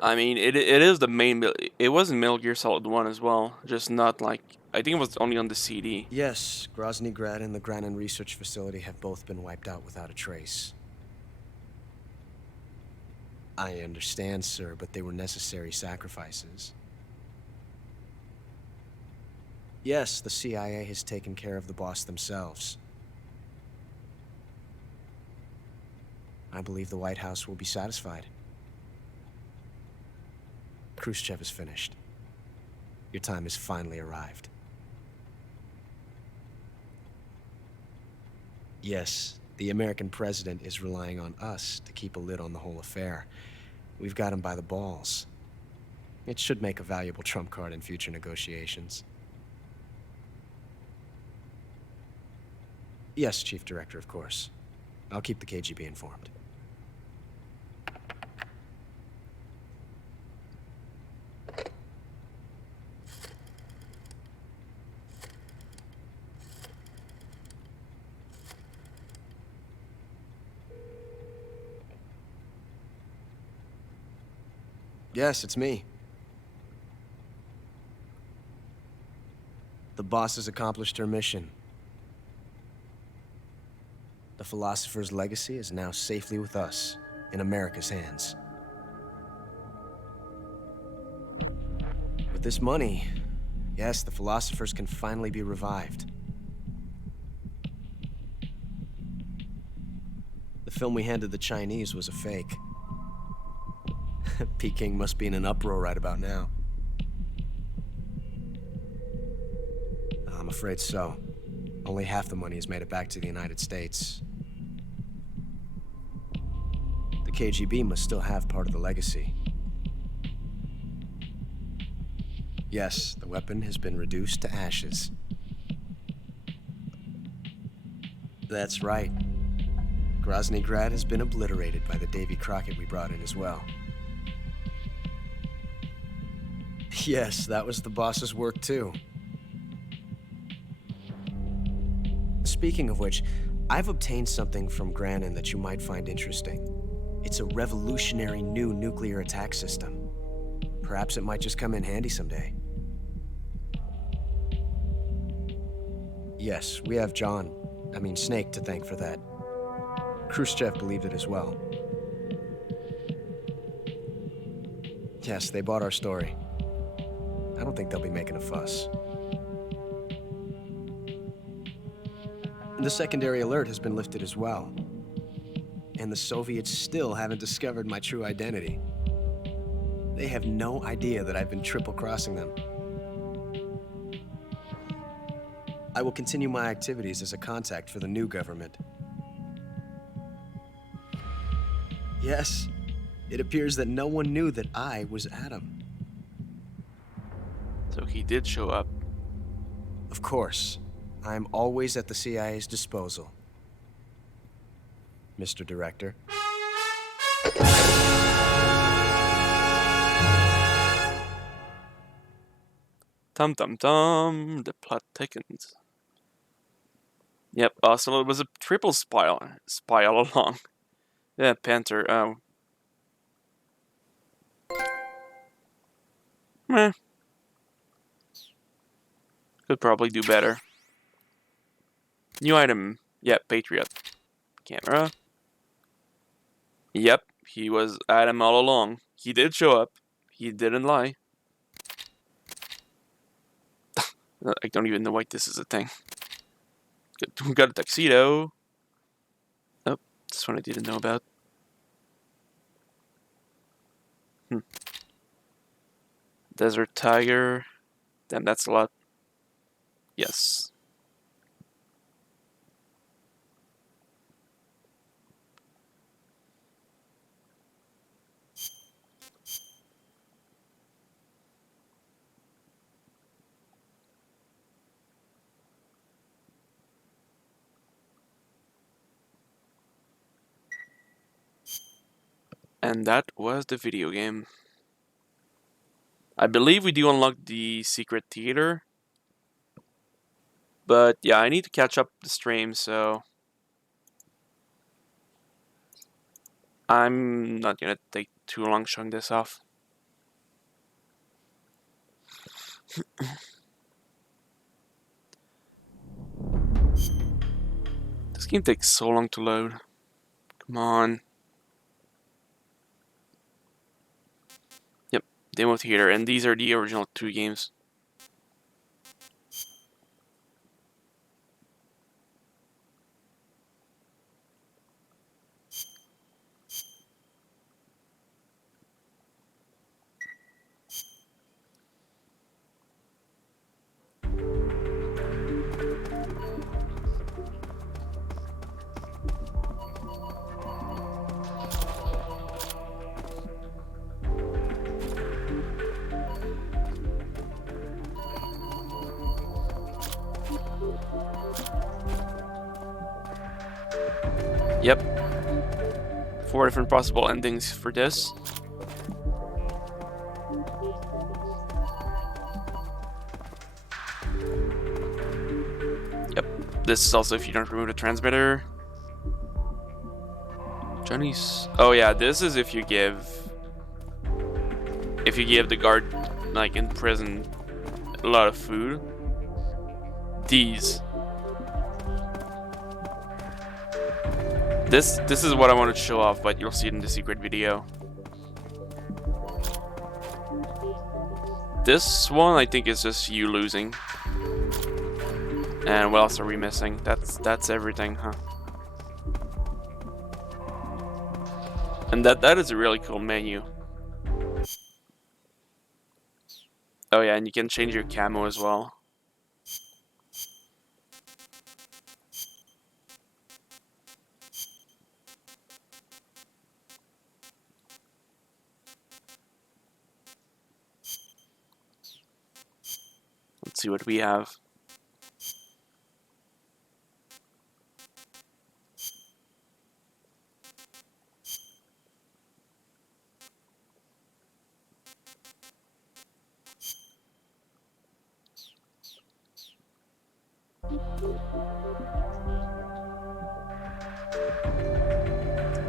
I mean, it is the main. It was in Metal Gear Solid 1 as well, just not like. I think it was only on the CD. Yes, Grozny Grad and the Granin Research Facility have both been wiped out without a trace. I understand, sir, but they were necessary sacrifices. Yes, the CIA has taken care of the boss themselves. I believe the White House will be satisfied. Khrushchev is finished. Your time has finally arrived. Yes, the American president is relying on us to keep a lid on the whole affair. We've got him by the balls. It should make a valuable trump card in future negotiations. Yes, Chief Director, of course. I'll keep the KGB informed. Yes, it's me. The boss has accomplished her mission. The philosopher's legacy is now safely with us, in America's hands. With this money, yes, the philosophers can finally be revived. The film we handed the Chinese was a fake. Peking must be in an uproar right about now. I'm afraid so. Only half the money has made it back to the United States. The KGB must still have part of the legacy. Yes, the weapon has been reduced to ashes. That's right. Grozny Grad has been obliterated by the Davy Crockett we brought in as well. Yes, that was the boss's work too. Speaking of which, I've obtained something from Granin that you might find interesting. It's a revolutionary new nuclear attack system. Perhaps it might just come in handy someday. Yes, we have Snake to thank for that. Khrushchev believed it as well. Yes, they bought our story. I don't think they'll be making a fuss. The secondary alert has been lifted as well. And the Soviets still haven't discovered my true identity. They have no idea that I've been triple-crossing them. I will continue my activities as a contact for the new government. Yes, it appears that no one knew that I was Adam. So he did show up. Of course. I'm always at the CIA's disposal. Mr. Director. Tum tum tum. The plot thickens. Yep. So it was a triple spy all along. Yeah, Panther. Meh. Could probably do better. New item. Yep, Patriot. Camera. Yep, he was Adam all along. He did show up. He didn't lie. I don't even know why this is a thing. We got a tuxedo. Oh, this one I didn't know about. Desert Tiger. Damn, that's a lot. Yes. And that was the video game. I believe we do unlock the secret theater. But yeah, I need to catch up the stream, so I'm not gonna take too long showing this off. This game takes so long to load. Come on. Yep, Demo Theater, and these are the original 2 games. Yep. 4 different possible endings for this. Yep. This is also if you don't remove the transmitter. Johnny's... Oh yeah, this is if you give the guard, like in prison, a lot of food. These. This is what I wanted to show off, but you'll see it in the secret video. This one I think is just you losing. And what else are we missing? That's everything, huh? And that is a really cool menu. Oh yeah, and you can change your camo as well. Let's see what we have.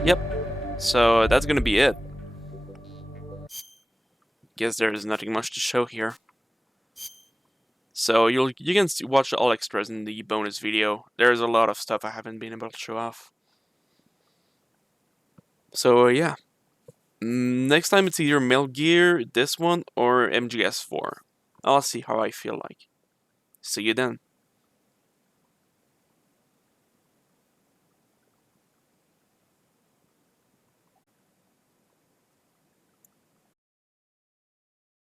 Yep. So that's gonna be it. Guess there's nothing much to show here. So you can watch all extras in the bonus video. There's a lot of stuff I haven't been able to show off. So yeah. Next time it's either Metal Gear, this one, or MGS4. I'll see how I feel like. See you then.